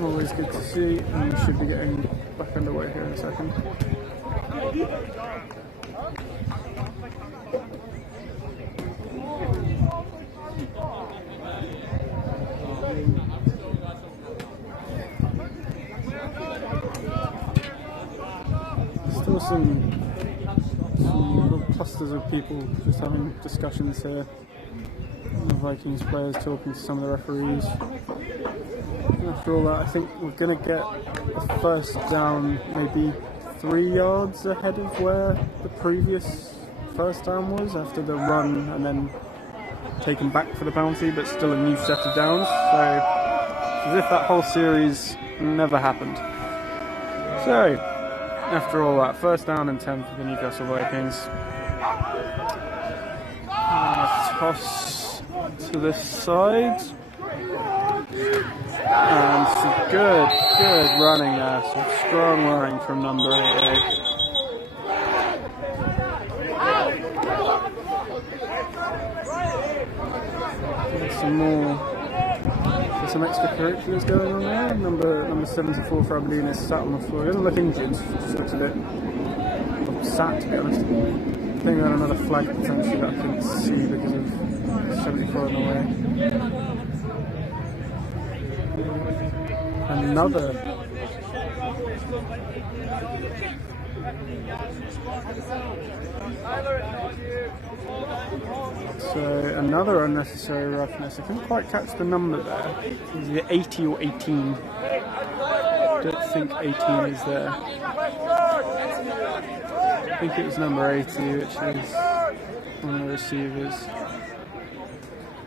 Always good to see, and we should be getting back underway here in a second. Still some little clusters of people just having discussions here. The Vikings players talking to some of the referees. After all that, I think we're going to get a first down maybe 3 yards ahead of where the previous first down was, after the run and then taken back for the penalty, but still a new set of downs. So, as if that whole series never happened. So, after all that, first down and 10 for the Newcastle Vikings. Toss to this side. And some good running there. Some strong running from number 88. And some more So some extracurriculars going on there. Number 74 for Aberdeen is sat on the floor. He doesn't look injured, just looks a bit sat, to be honest. I think we had another flag potentially that I couldn't see because of 74 in the way. Another. So another unnecessary roughness. I couldn't quite catch the number there. Is it 80 or 18? I don't think 18 is there. I think it was number 80, which is one of the receivers. I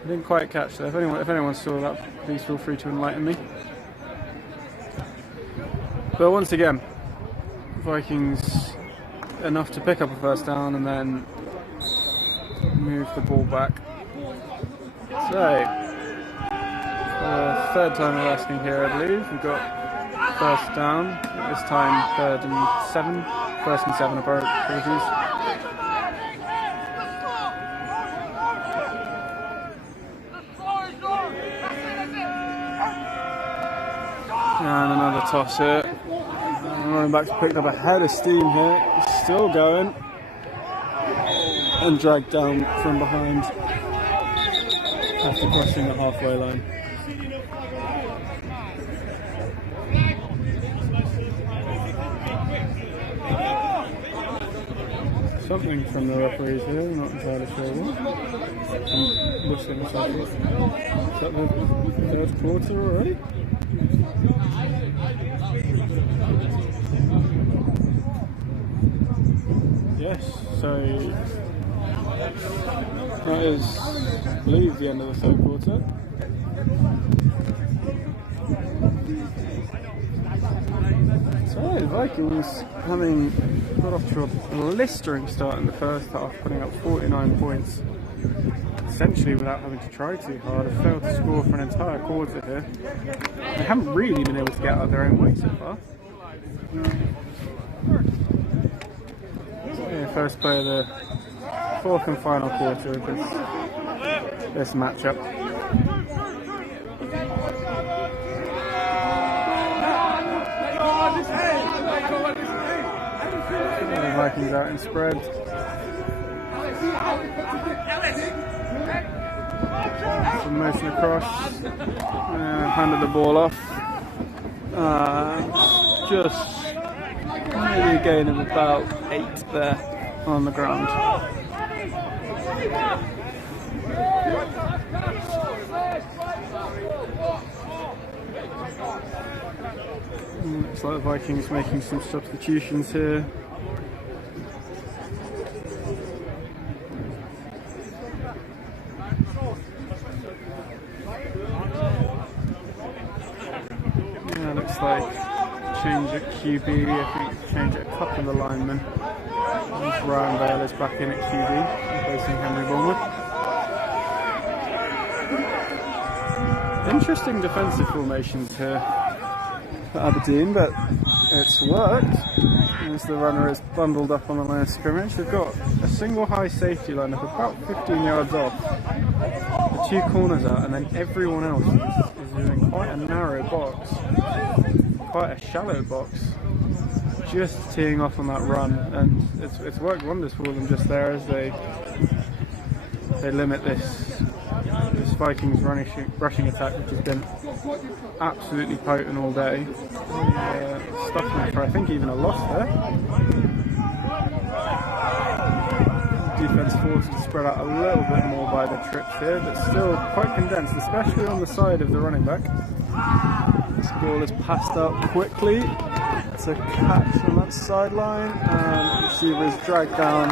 didn't quite catch that. If anyone saw that, please feel free to enlighten me. But once again, Vikings enough to pick up a first down and then move the ball back. So, third time we're asking here, I believe. We've got first down, at this time 3rd and 7. 1st and 7, apologies. And another toss here. Running back's picked up a head of steam here. He's still going. And dragged down from behind after crossing the halfway line. Something from the referees here, I'm not entirely sure what. I'm whistling myself off. Is that the 3rd quarter already? Yes, so that is, I believe, the end of the 3rd quarter. So the Vikings, having got off to a blistering start in the first half, putting up 49 points, essentially without having to try too hard, have failed to score for an entire quarter here. They haven't really been able to get out of their own way so far. First play of the 4th and final quarter of this matchup. The Vikings out in spread. Some motion across. Handed the ball off. Just maybe a gain of about 8 there on the ground. Looks like the Vikings making some substitutions here. Yeah, looks like change at QB, I think change at a couple of the linemen. Ryan Bale is back in at QB, replacing Henry Bournemouth. Interesting defensive formations here for Aberdeen, but it's worked as the runner is bundled up on the line of scrimmage. They've got a single high safety line up about 15 yards off, the 2 corners out, and then everyone else is in quite a narrow box, quite a shallow box, just teeing off on that run, and it's worked wonders for them just there as they limit this Vikings rushing attack, which has been absolutely potent all day. Stuck them for, I think, even a loss there. Defense forced to spread out a little bit more by the trips here, but still quite condensed, especially on the side of the running back. This ball is passed out quickly. It's a catch on that sideline, and the receiver is dragged down.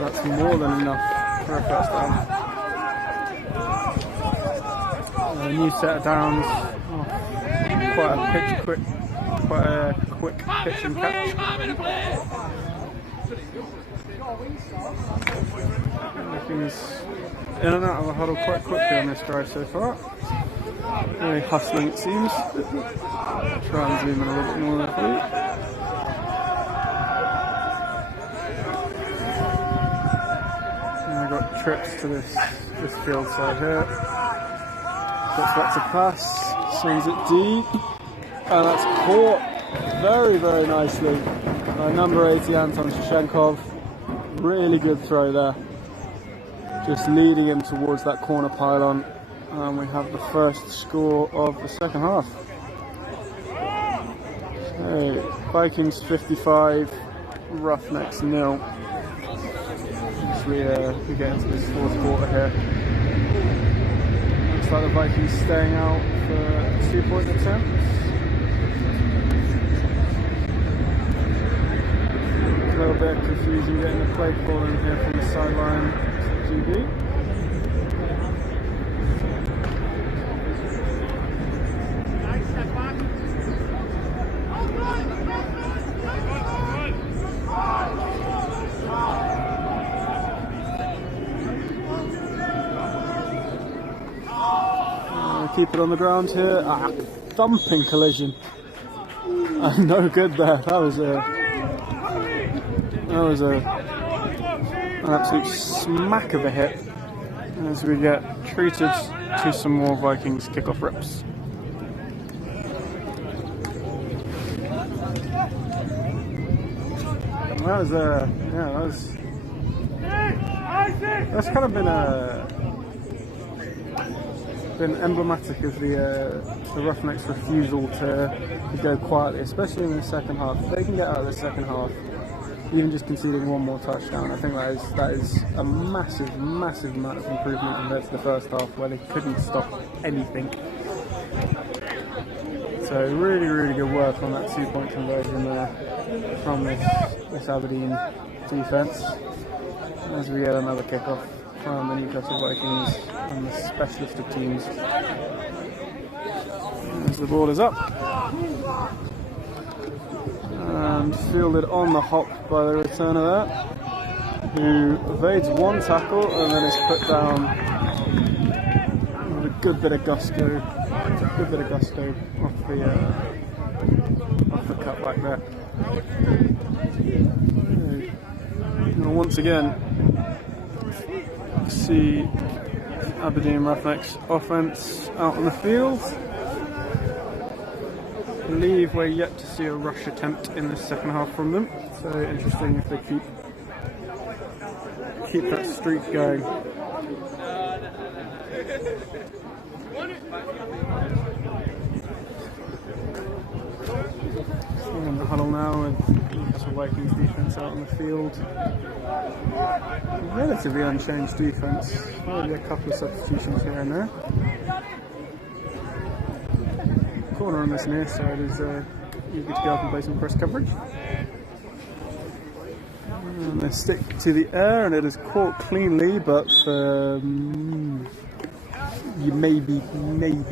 That's more than enough for a first down. A new set of downs. Quite a quick pitch and catch. Vikings in and out of the huddle quite quickly on this drive so far. Very hustling it seems. Try and zoom in a little bit more there for you. And we've got trips to this field side here. Gets back to pass, sends it deep, and that's caught very, very nicely by number 80 Anton Shchenkov. Really good throw there, just leading him towards that corner pylon, and we have the first score of the second half. So, Vikings 55, Roughnecks 0. As we get into this fourth quarter here. Looks like the Vikings staying out for 2-point attempts. A little bit of confusion getting the play call in here from the sideline to GB. Keep it on the ground here. Thumping collision. No good there. That was an absolute smack of a hit as we get treated to some more Vikings kickoff reps. That's kind of been emblematic of the Roughnecks' refusal to go quietly, especially in the second half. If they can get out of the second half, even just conceding one more touchdown, I think that is a massive amount of improvement compared to the first half where they couldn't stop anything. So really good work on that 2-point conversion there from this Aberdeen defence as we get another kickoff from the Newcastle Vikings and the specialist of teams. As the ball is up and fielded on the hop by the returner there, who evades one tackle and then is put down with a good bit of gusto off the cutback there. And once again, see Aberdeen Roughnecks offense out on the field. I believe we're yet to see a rush attempt in the second half from them, so interesting if they keep that streak going. So in the huddle now with Newcastle Vikings defense out on the field. Relatively unchanged defense, maybe a couple of substitutions here and there. Corner on this near side is eager to go up and play some press coverage. And they stick to the air and it is caught cleanly, but you may be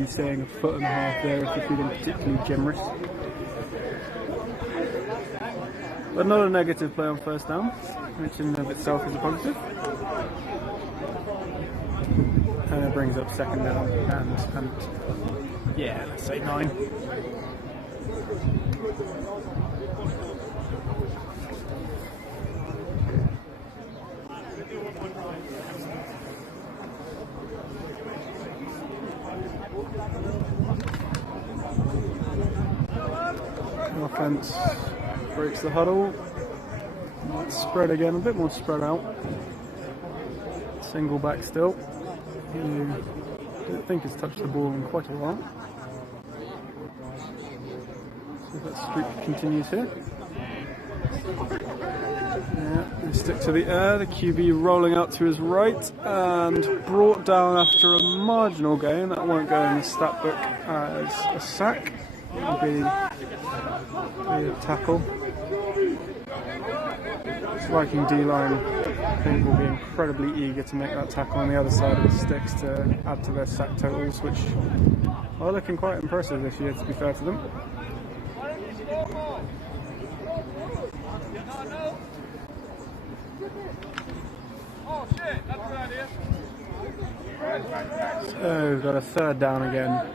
staying a foot and a half there if you're feeling particularly generous. But not a negative play on first down, which in and of itself is a positive. And it brings up second down and yeah, let's say 9. Offense breaks the huddle. Let's spread again, a bit more spread out. Single back still. I don't think he's touched the ball in quite a while. So that streak continues here. Yeah, we stick to the air. The QB rolling out to his right and brought down after a marginal gain. That won't go in the stat book as a sack. It'll be a tackle. This Viking D-line, I think, will be incredibly eager to make that tackle on the other side of the sticks to add to their sack totals, which are looking quite impressive this year, to be fair to them. So we've got a third down again.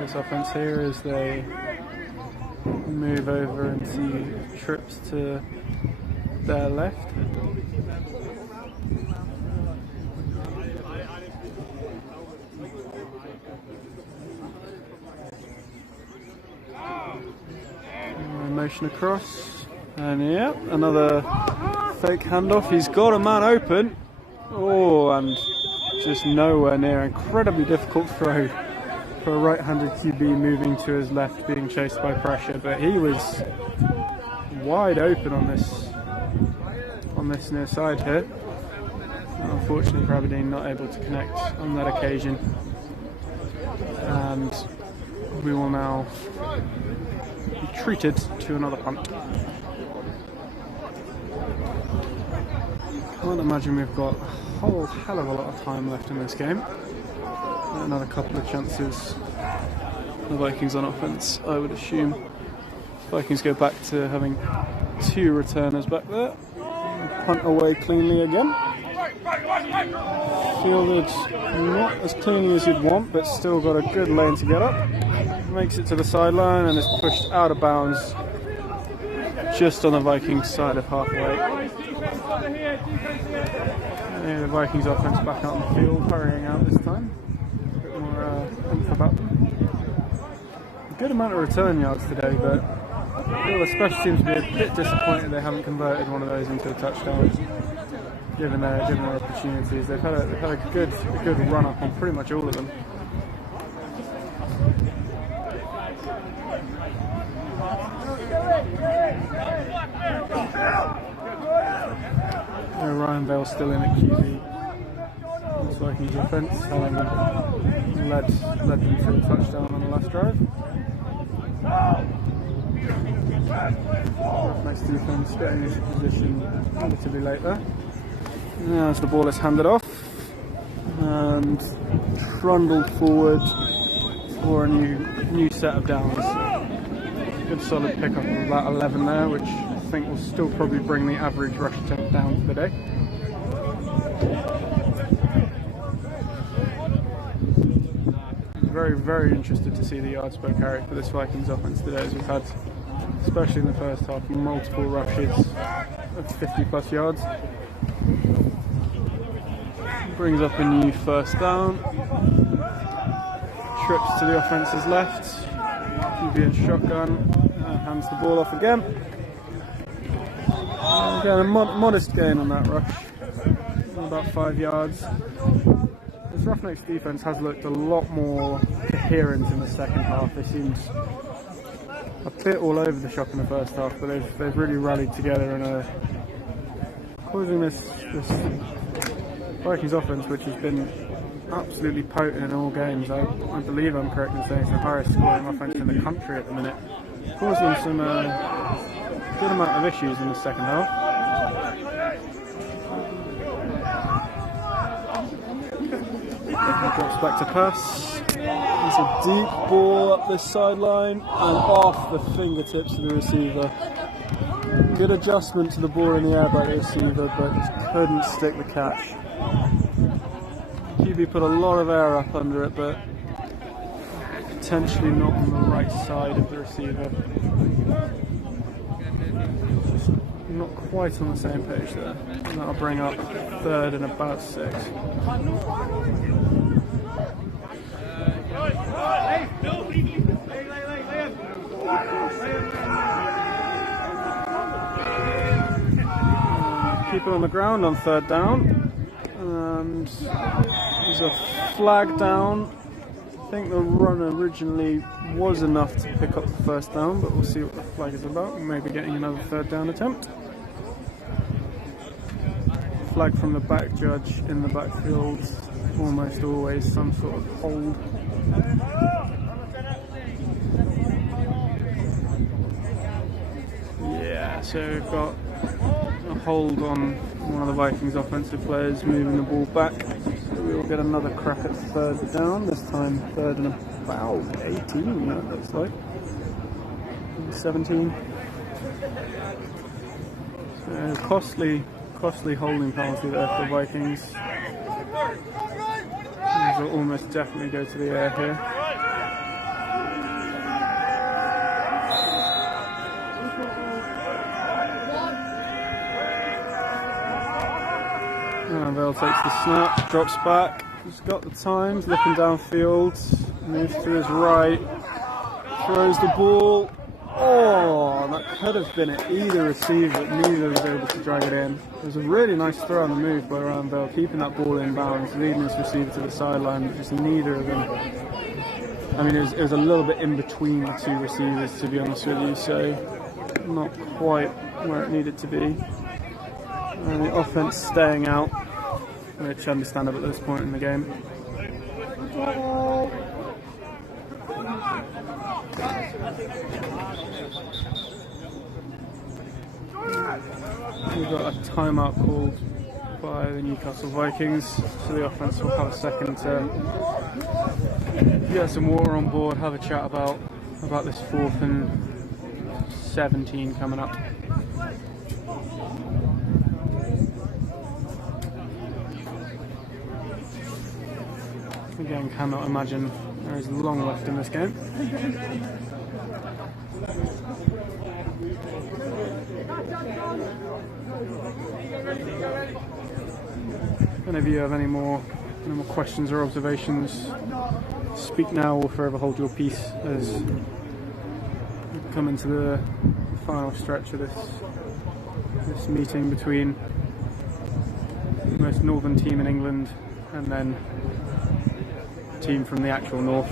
This offense here as they move over and see trips to their left. motion across, and yeah, another fake handoff. He's got a man open. Oh, and just nowhere near. Incredibly difficult throw for a right-handed QB moving to his left, being chased by pressure. But he was wide open on this near side here. Unfortunately for Aberdeen, not able to connect on that occasion. And we will now be treated to another punt. Can't imagine we've got a whole hell of a lot of time left in this game. Another couple of chances. The Vikings on offense, I would assume. Vikings go back to having 2 returners back there. Punt away cleanly again. Fielded not as cleanly as you'd want, but still got a good lane to get up. Makes it to the sideline and is pushed out of bounds just on the Vikings side of halfway. The Vikings offense back out on the field, hurrying out this time. A bit more oomph about them. A good amount of return yards today, but the special teams be a bit disappointed they haven't converted one of those into a touchdown. Given their opportunities, they've had a good run up on pretty much all of them. Ryan Bell still in at QB. This Vikings offense, having led them to a touchdown on the last drive. Roughnecks defense getting into position relatively late there. Now as the ball is handed off and trundled forward for a new set of downs. Good solid pickup of about 11 there, which I think will still probably bring the average rush attempt down for the day. Very, very interested to see the yards per carry for this Vikings offense today, as we've had, especially in the first half, multiple rushes of 50 plus yards. Brings up a new first down. Trips to the offence's left. QB in shotgun. Hands the ball off again. Again, a modest gain on that rush. About 5 yards. This Roughnecks defense has looked a lot more coherent in the second half. They seemed a bit all over the shop in the first half, but they've really rallied together and are causing this Vikings offense, which has been absolutely potent in all games. I believe I'm correct in saying it's the highest scoring offense in the country at the minute. Causing them some good amount of issues in the second half. Drops back to pass. It's a deep ball up this sideline and off the fingertips of the receiver. Good adjustment to the ball in the air by the receiver, but just couldn't stick the catch. QB put a lot of air up under it, but potentially not on the right side of the receiver. Not quite on the same page there. And that'll bring up 3rd and about 6. People on the ground on 3rd down, and there's a flag down. I think the run originally was enough to pick up the 1st down, but we'll see what the flag is about. We may be getting another 3rd down attempt. Flag from the back judge in the backfield, almost always some sort of hold. Yeah, so we've got a hold on one of the Vikings offensive players moving the ball back. So we will get another crack at 3rd down, this time 3rd and about 18, that looks like. 17. So costly holding penalty there for the Vikings. These will almost definitely go to the air here. Vale takes the snap, drops back, he's got the times, looking downfield, moves to his right, throws the ball, Oh, that could have been it. Either received, but neither was able to drag it in. It was a really nice throw on the move by Ryan Bell, keeping that ball in bounds, leading his receiver to the sideline, but just neither of them. I mean, it was a little bit in between the two receivers, to be honest with you, so not quite where it needed to be. And the offense staying out, which understandable at this point in the game. We've got a timeout called by the Newcastle Vikings, so the offense will have a second to get some water on board, have a chat about this 4th and 17 coming up. Again, cannot imagine there is long left in this game. If any of you have any more questions or observations, speak now or forever hold your peace as we come into the final stretch of this meeting between the most northern team in England and then a team from the actual north.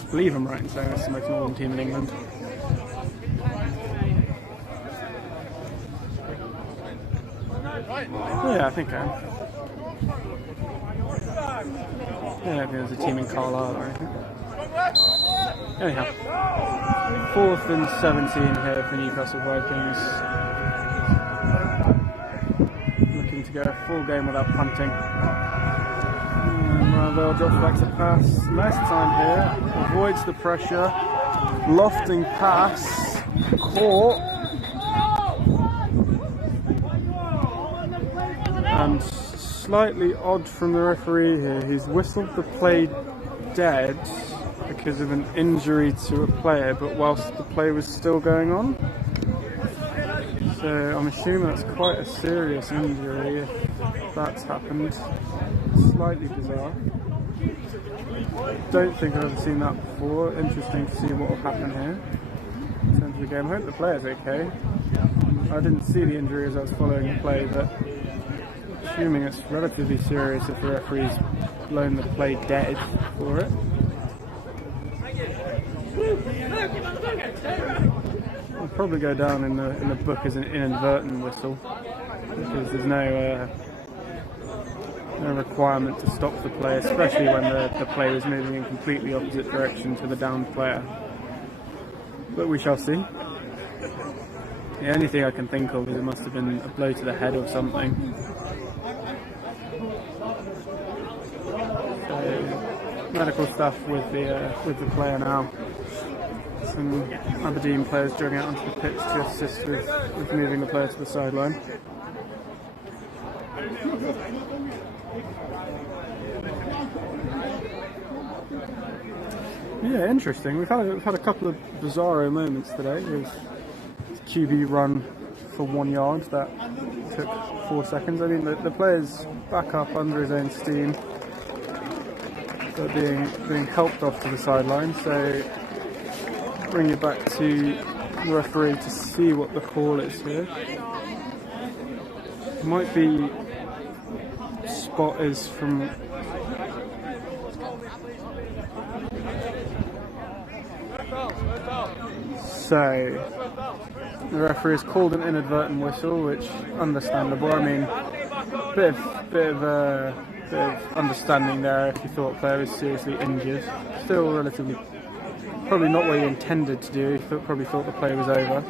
I believe I'm right in saying it's the most northern team in England. Oh, yeah, I think I am. Yeah, I don't think there's a team in Carlisle or anything. Anyhow, 4th and 17 here for Newcastle Vikings. Looking to go a full game without punting. Ravel drops back to pass. Less time here. Avoids the pressure. Lofting pass. Caught. And slightly odd from the referee here. He's whistled the play dead because of an injury to a player, but whilst the play was still going on. So I'm assuming that's quite a serious injury if that's happened. Slightly bizarre. Don't think I've ever seen that before. Interesting to see what will happen here in terms of the game. I hope the player's okay. I didn't see the injury as I was following the play, but assuming it's relatively serious if the referee's blown the play dead for it. It'll probably go down in the book as an inadvertent whistle because there's no requirement to stop the play, especially when the play was moving in completely opposite direction to the downed player. But we shall see. The only thing I can think of is it must have been a blow to the head or something. So, medical staff with the player now. Some Aberdeen players jogging out onto the pitch to assist with moving the player to the sideline. Yeah, interesting. We've had a couple of bizarro moments today. There's QB run for 1 yard that took 4 seconds. I mean, the player's back up under his own steam, but being helped off to the sideline. So bring you back to the referee to see what the call is here. It might be spot is from. So the referee has called an inadvertent whistle, which understandable. I mean, bit of understanding there if you thought the player was seriously injured. Still relatively, probably not what he intended to do. He probably thought the play was over.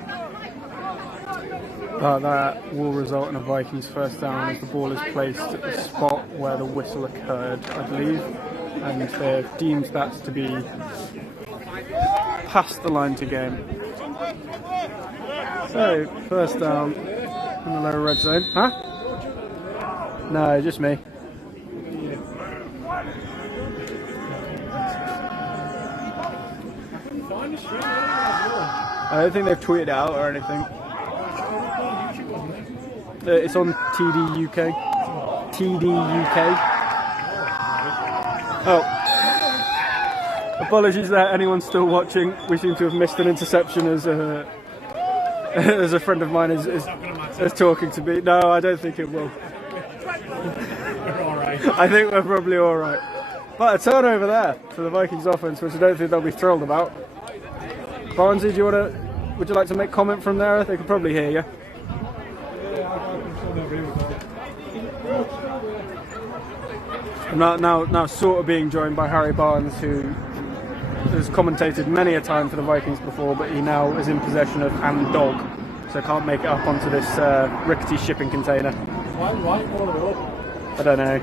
But that will result in a Vikings first down as the ball is placed at the spot where the whistle occurred, I believe, and they've deemed that to be past the line to game. So, first down in the lower red zone. Huh? No, just me. I don't think they've tweeted out or anything. It's on TD UK. TD UK. Oh. Apologies there, anyone still watching. We seem to have missed an interception as a friend of mine is talking to me. No, I don't think it will. We're all right. I think we're probably all right. But a turnover there for the Vikings offense, which I don't think they'll be thrilled about. Barnesy, would you like to make comment from there? They can probably hear you. I'm now sort of being joined by Harry Barnes, who has commentated many a time for the Vikings before, but he now is in possession of and dog, so can't make it up onto this rickety shipping container. Why more of it up? I don't know.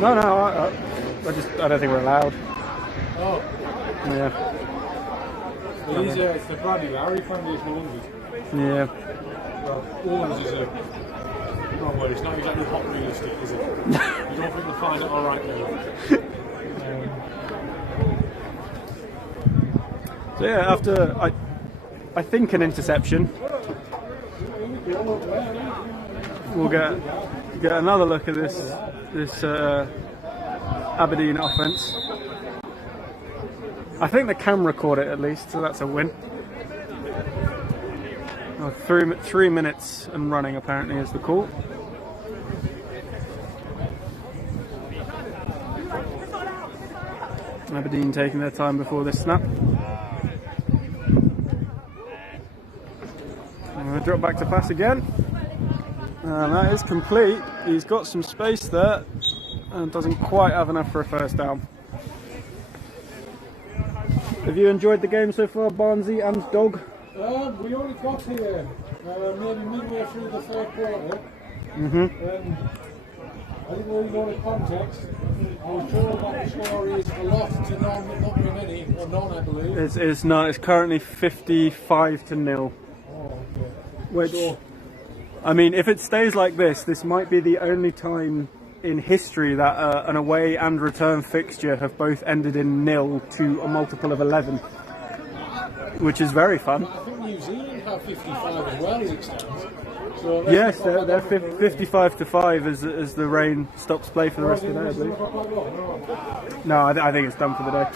No, I don't think we're allowed. Oh. Yeah. Well, it's the Bradley Larry family is London. Yeah. Well, Owens is a... Oh, well, it's not exactly hot realistic, is it? You don't think they'll find it alright now? So yeah, after I think an interception, we'll get another look at this Aberdeen offense. I think the camera caught it at least, so that's a win. Oh, 3 minutes and running apparently is the call. Aberdeen taking their time before this snap. I'm going to drop back to pass again. And that is complete. He's got some space there and doesn't quite have enough for a first down. Have you enjoyed the game so far, Barnesy and Dog? We only got here maybe midway through the third quarter. I didn't really know the context. I was told that the score is a lot to none, but not very many, or none, I believe. It's not. It's currently 55-0. Oh, okay. Which, I mean, if it stays like this, this might be the only time in history that an away and return fixture have both ended in 0 to a multiple of 11, which is very fun. I think New Zealand have 55 as well as it stands. So yes, they're 55-5 as the rain stops play for the rest of the day, I believe. No, I think it's done for the day.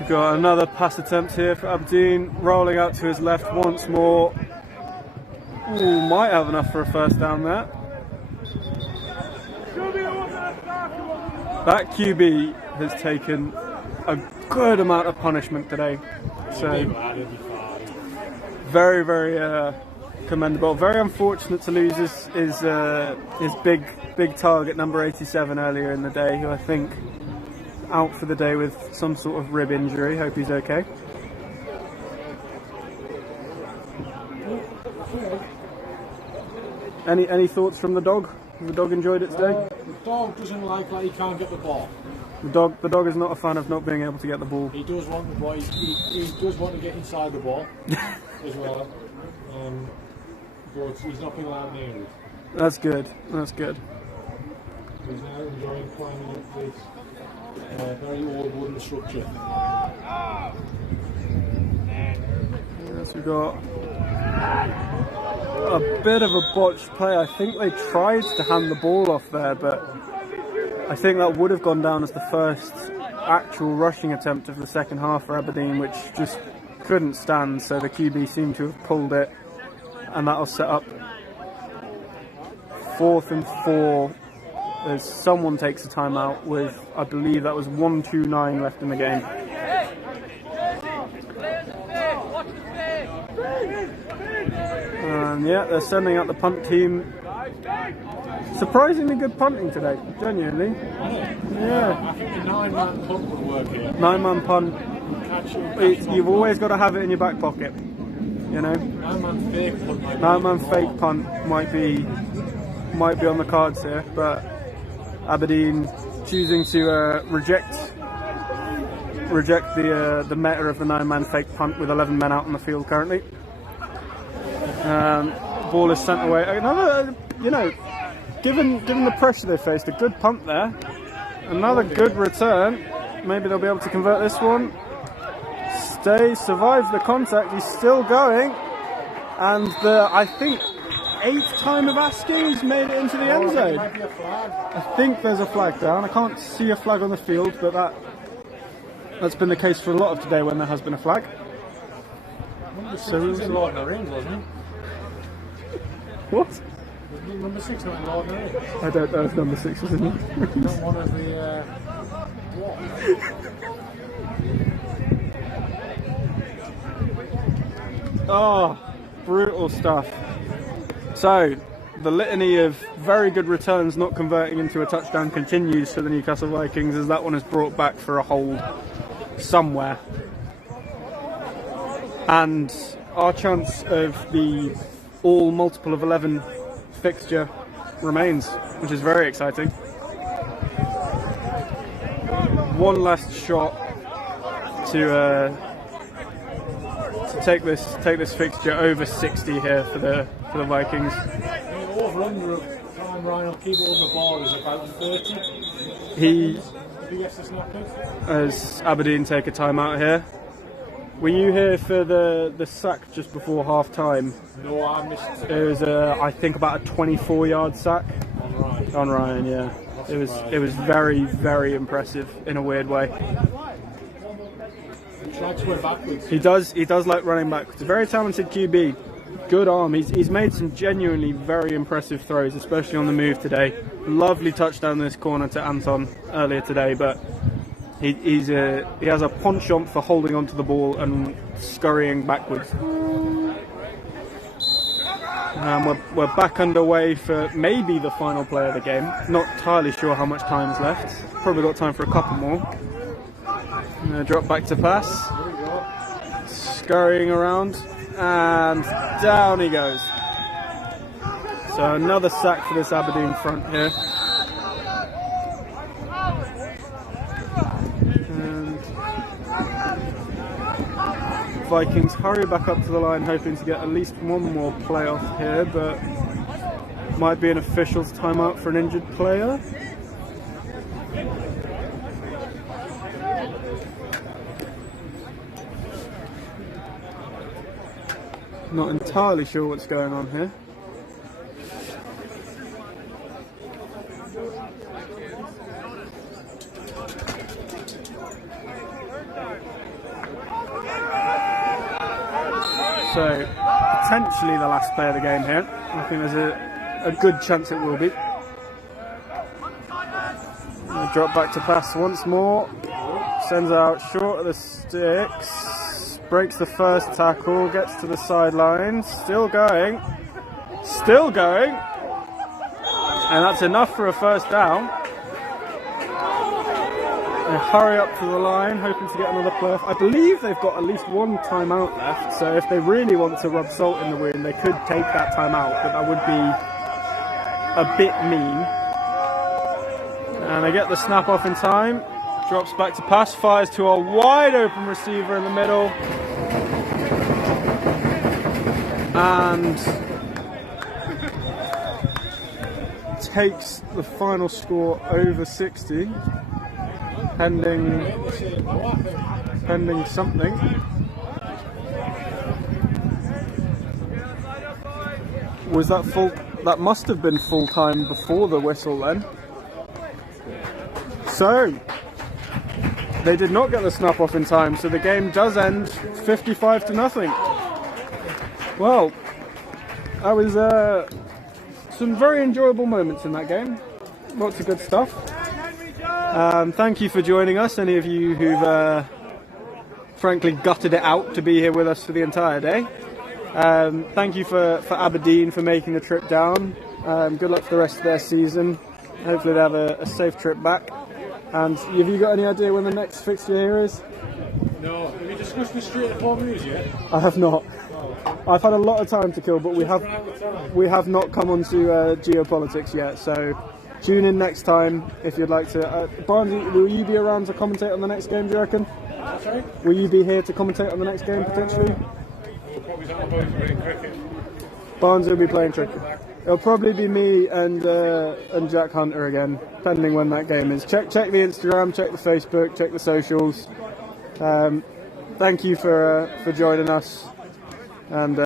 We've got another pass attempt here for Aberdeen, rolling out to his left once more. Ooh, might have enough for a first down there. That QB has taken a good amount of punishment today, so very, very commendable. Very unfortunate to lose his big target, number 87, earlier in the day, who I think out for the day with some sort of rib injury. Hope he's okay. Any thoughts from the dog? Has the dog enjoyed it today? The dog doesn't like that he can't get the ball. The dog is not a fan of not being able to get the ball. He does want the ball. He does want to get inside the ball as well. But he's not being allowed near it. That's good. That's good. He's now enjoying climbing up this very old wooden structure. Yes, we've got a bit of a botched play. I think they tried to hand the ball off there, but I think that would have gone down as the first actual rushing attempt of the second half for Aberdeen, which just couldn't stand, so the QB seemed to have pulled it, and that'll set up 4th and 4 as someone takes a timeout with, I believe that was 1:29 left in the game. And yeah, they're sending out the punt team. Surprisingly good punting today, genuinely. Yeah. I think the 9-man punt would work here. 9-man punt. You've always got to have it in your back pocket, you know. 9-man fake punt. 9-man fake punt might be on the cards here, but Aberdeen choosing to reject the meta of the 9-man fake punt with 11 men out on the field currently. Ball is sent away. Another, you know, given the pressure they faced, a good punt there. Another good return. Maybe they'll be able to convert this one. Survives the contact. He's still going, and I think 8th time of asking, he's made it into the end zone. Might be a flag. I think there's a flag down. I can't see a flag on the field, but that's been the case for a lot of today when there has been a flag. So he was in Lord of the Rings, wasn't he? What? Number 6 not in Lord of the Rings. I don't know if number 6 was in it. Not one of the what? Oh, brutal stuff. So, the litany of very good returns not converting into a touchdown continues for the Newcastle Vikings, as that one is brought back for a hold somewhere. And our chance of the all multiple of 11 fixture remains, which is very exciting. One last shot to take this fixture over 60 here for the Vikings. The over-under of time Ryan will keep holding the ball is about 30. He If he gets the snap in. as Aberdeen take a timeout here. Were you here for the sack just before half time? No, I missed It was I think about a 24-yard sack on Ryan. on Ryan. Yeah, it was very, very impressive in a weird way. He tried to go backwards. He does like running backwards. A very talented QB, good arm. He's made some genuinely very impressive throws, especially on the move today. Lovely touchdown in this corner to Anton earlier today, but he has a penchant for holding onto the ball and scurrying backwards. We're back underway for maybe the final play of the game. Not entirely sure how much time is left. Probably got time for a couple more. Drop back to pass. Scurrying around, and down he goes. So another sack for this Aberdeen front here. And Vikings hurry back up to the line, hoping to get at least one more play off here, but might be an official's timeout for an injured player. Not entirely sure what's going on here. So, potentially the last play of the game here. I think there's a good chance it will be. Drop back to pass once more. Sends out short of the sticks. Breaks the first tackle, gets to the sideline, still going, and that's enough for a first down. They hurry up to the line, hoping to get another play off. I believe they've got at least one timeout left, so if they really want to rub salt in the wound, they could take that timeout, but that would be a bit mean. And they get the snap off in time. Drops back to pass, fires to a wide open receiver in the middle. And takes the final score over 60. Pending something. Was that full? That must have been full time before the whistle then. So they did not get the snap off in time, so the game does end 55-0. Well, that was some very enjoyable moments in that game. Lots of good stuff. Thank you for joining us, any of you who've frankly gutted it out to be here with us for the entire day. Thank you for Aberdeen for making the trip down. Good luck for the rest of their season. Hopefully they have a safe trip back. And have you got any idea when the next fixture here is? No. Have you discussed the street at home news yet? I have not. I've had a lot of time to kill, but we have not come on to geopolitics yet. So tune in next time if you'd like to. Barnsley, will you be around to commentate on the next game, do you reckon? Sorry? Will you be here to commentate on the next game potentially? Probably not about playing cricket. Barnsley will be playing cricket. It'll probably be me and Jack Hunter again, depending when that game is. Check the Instagram, check the Facebook, check the socials. Thank you for joining us, and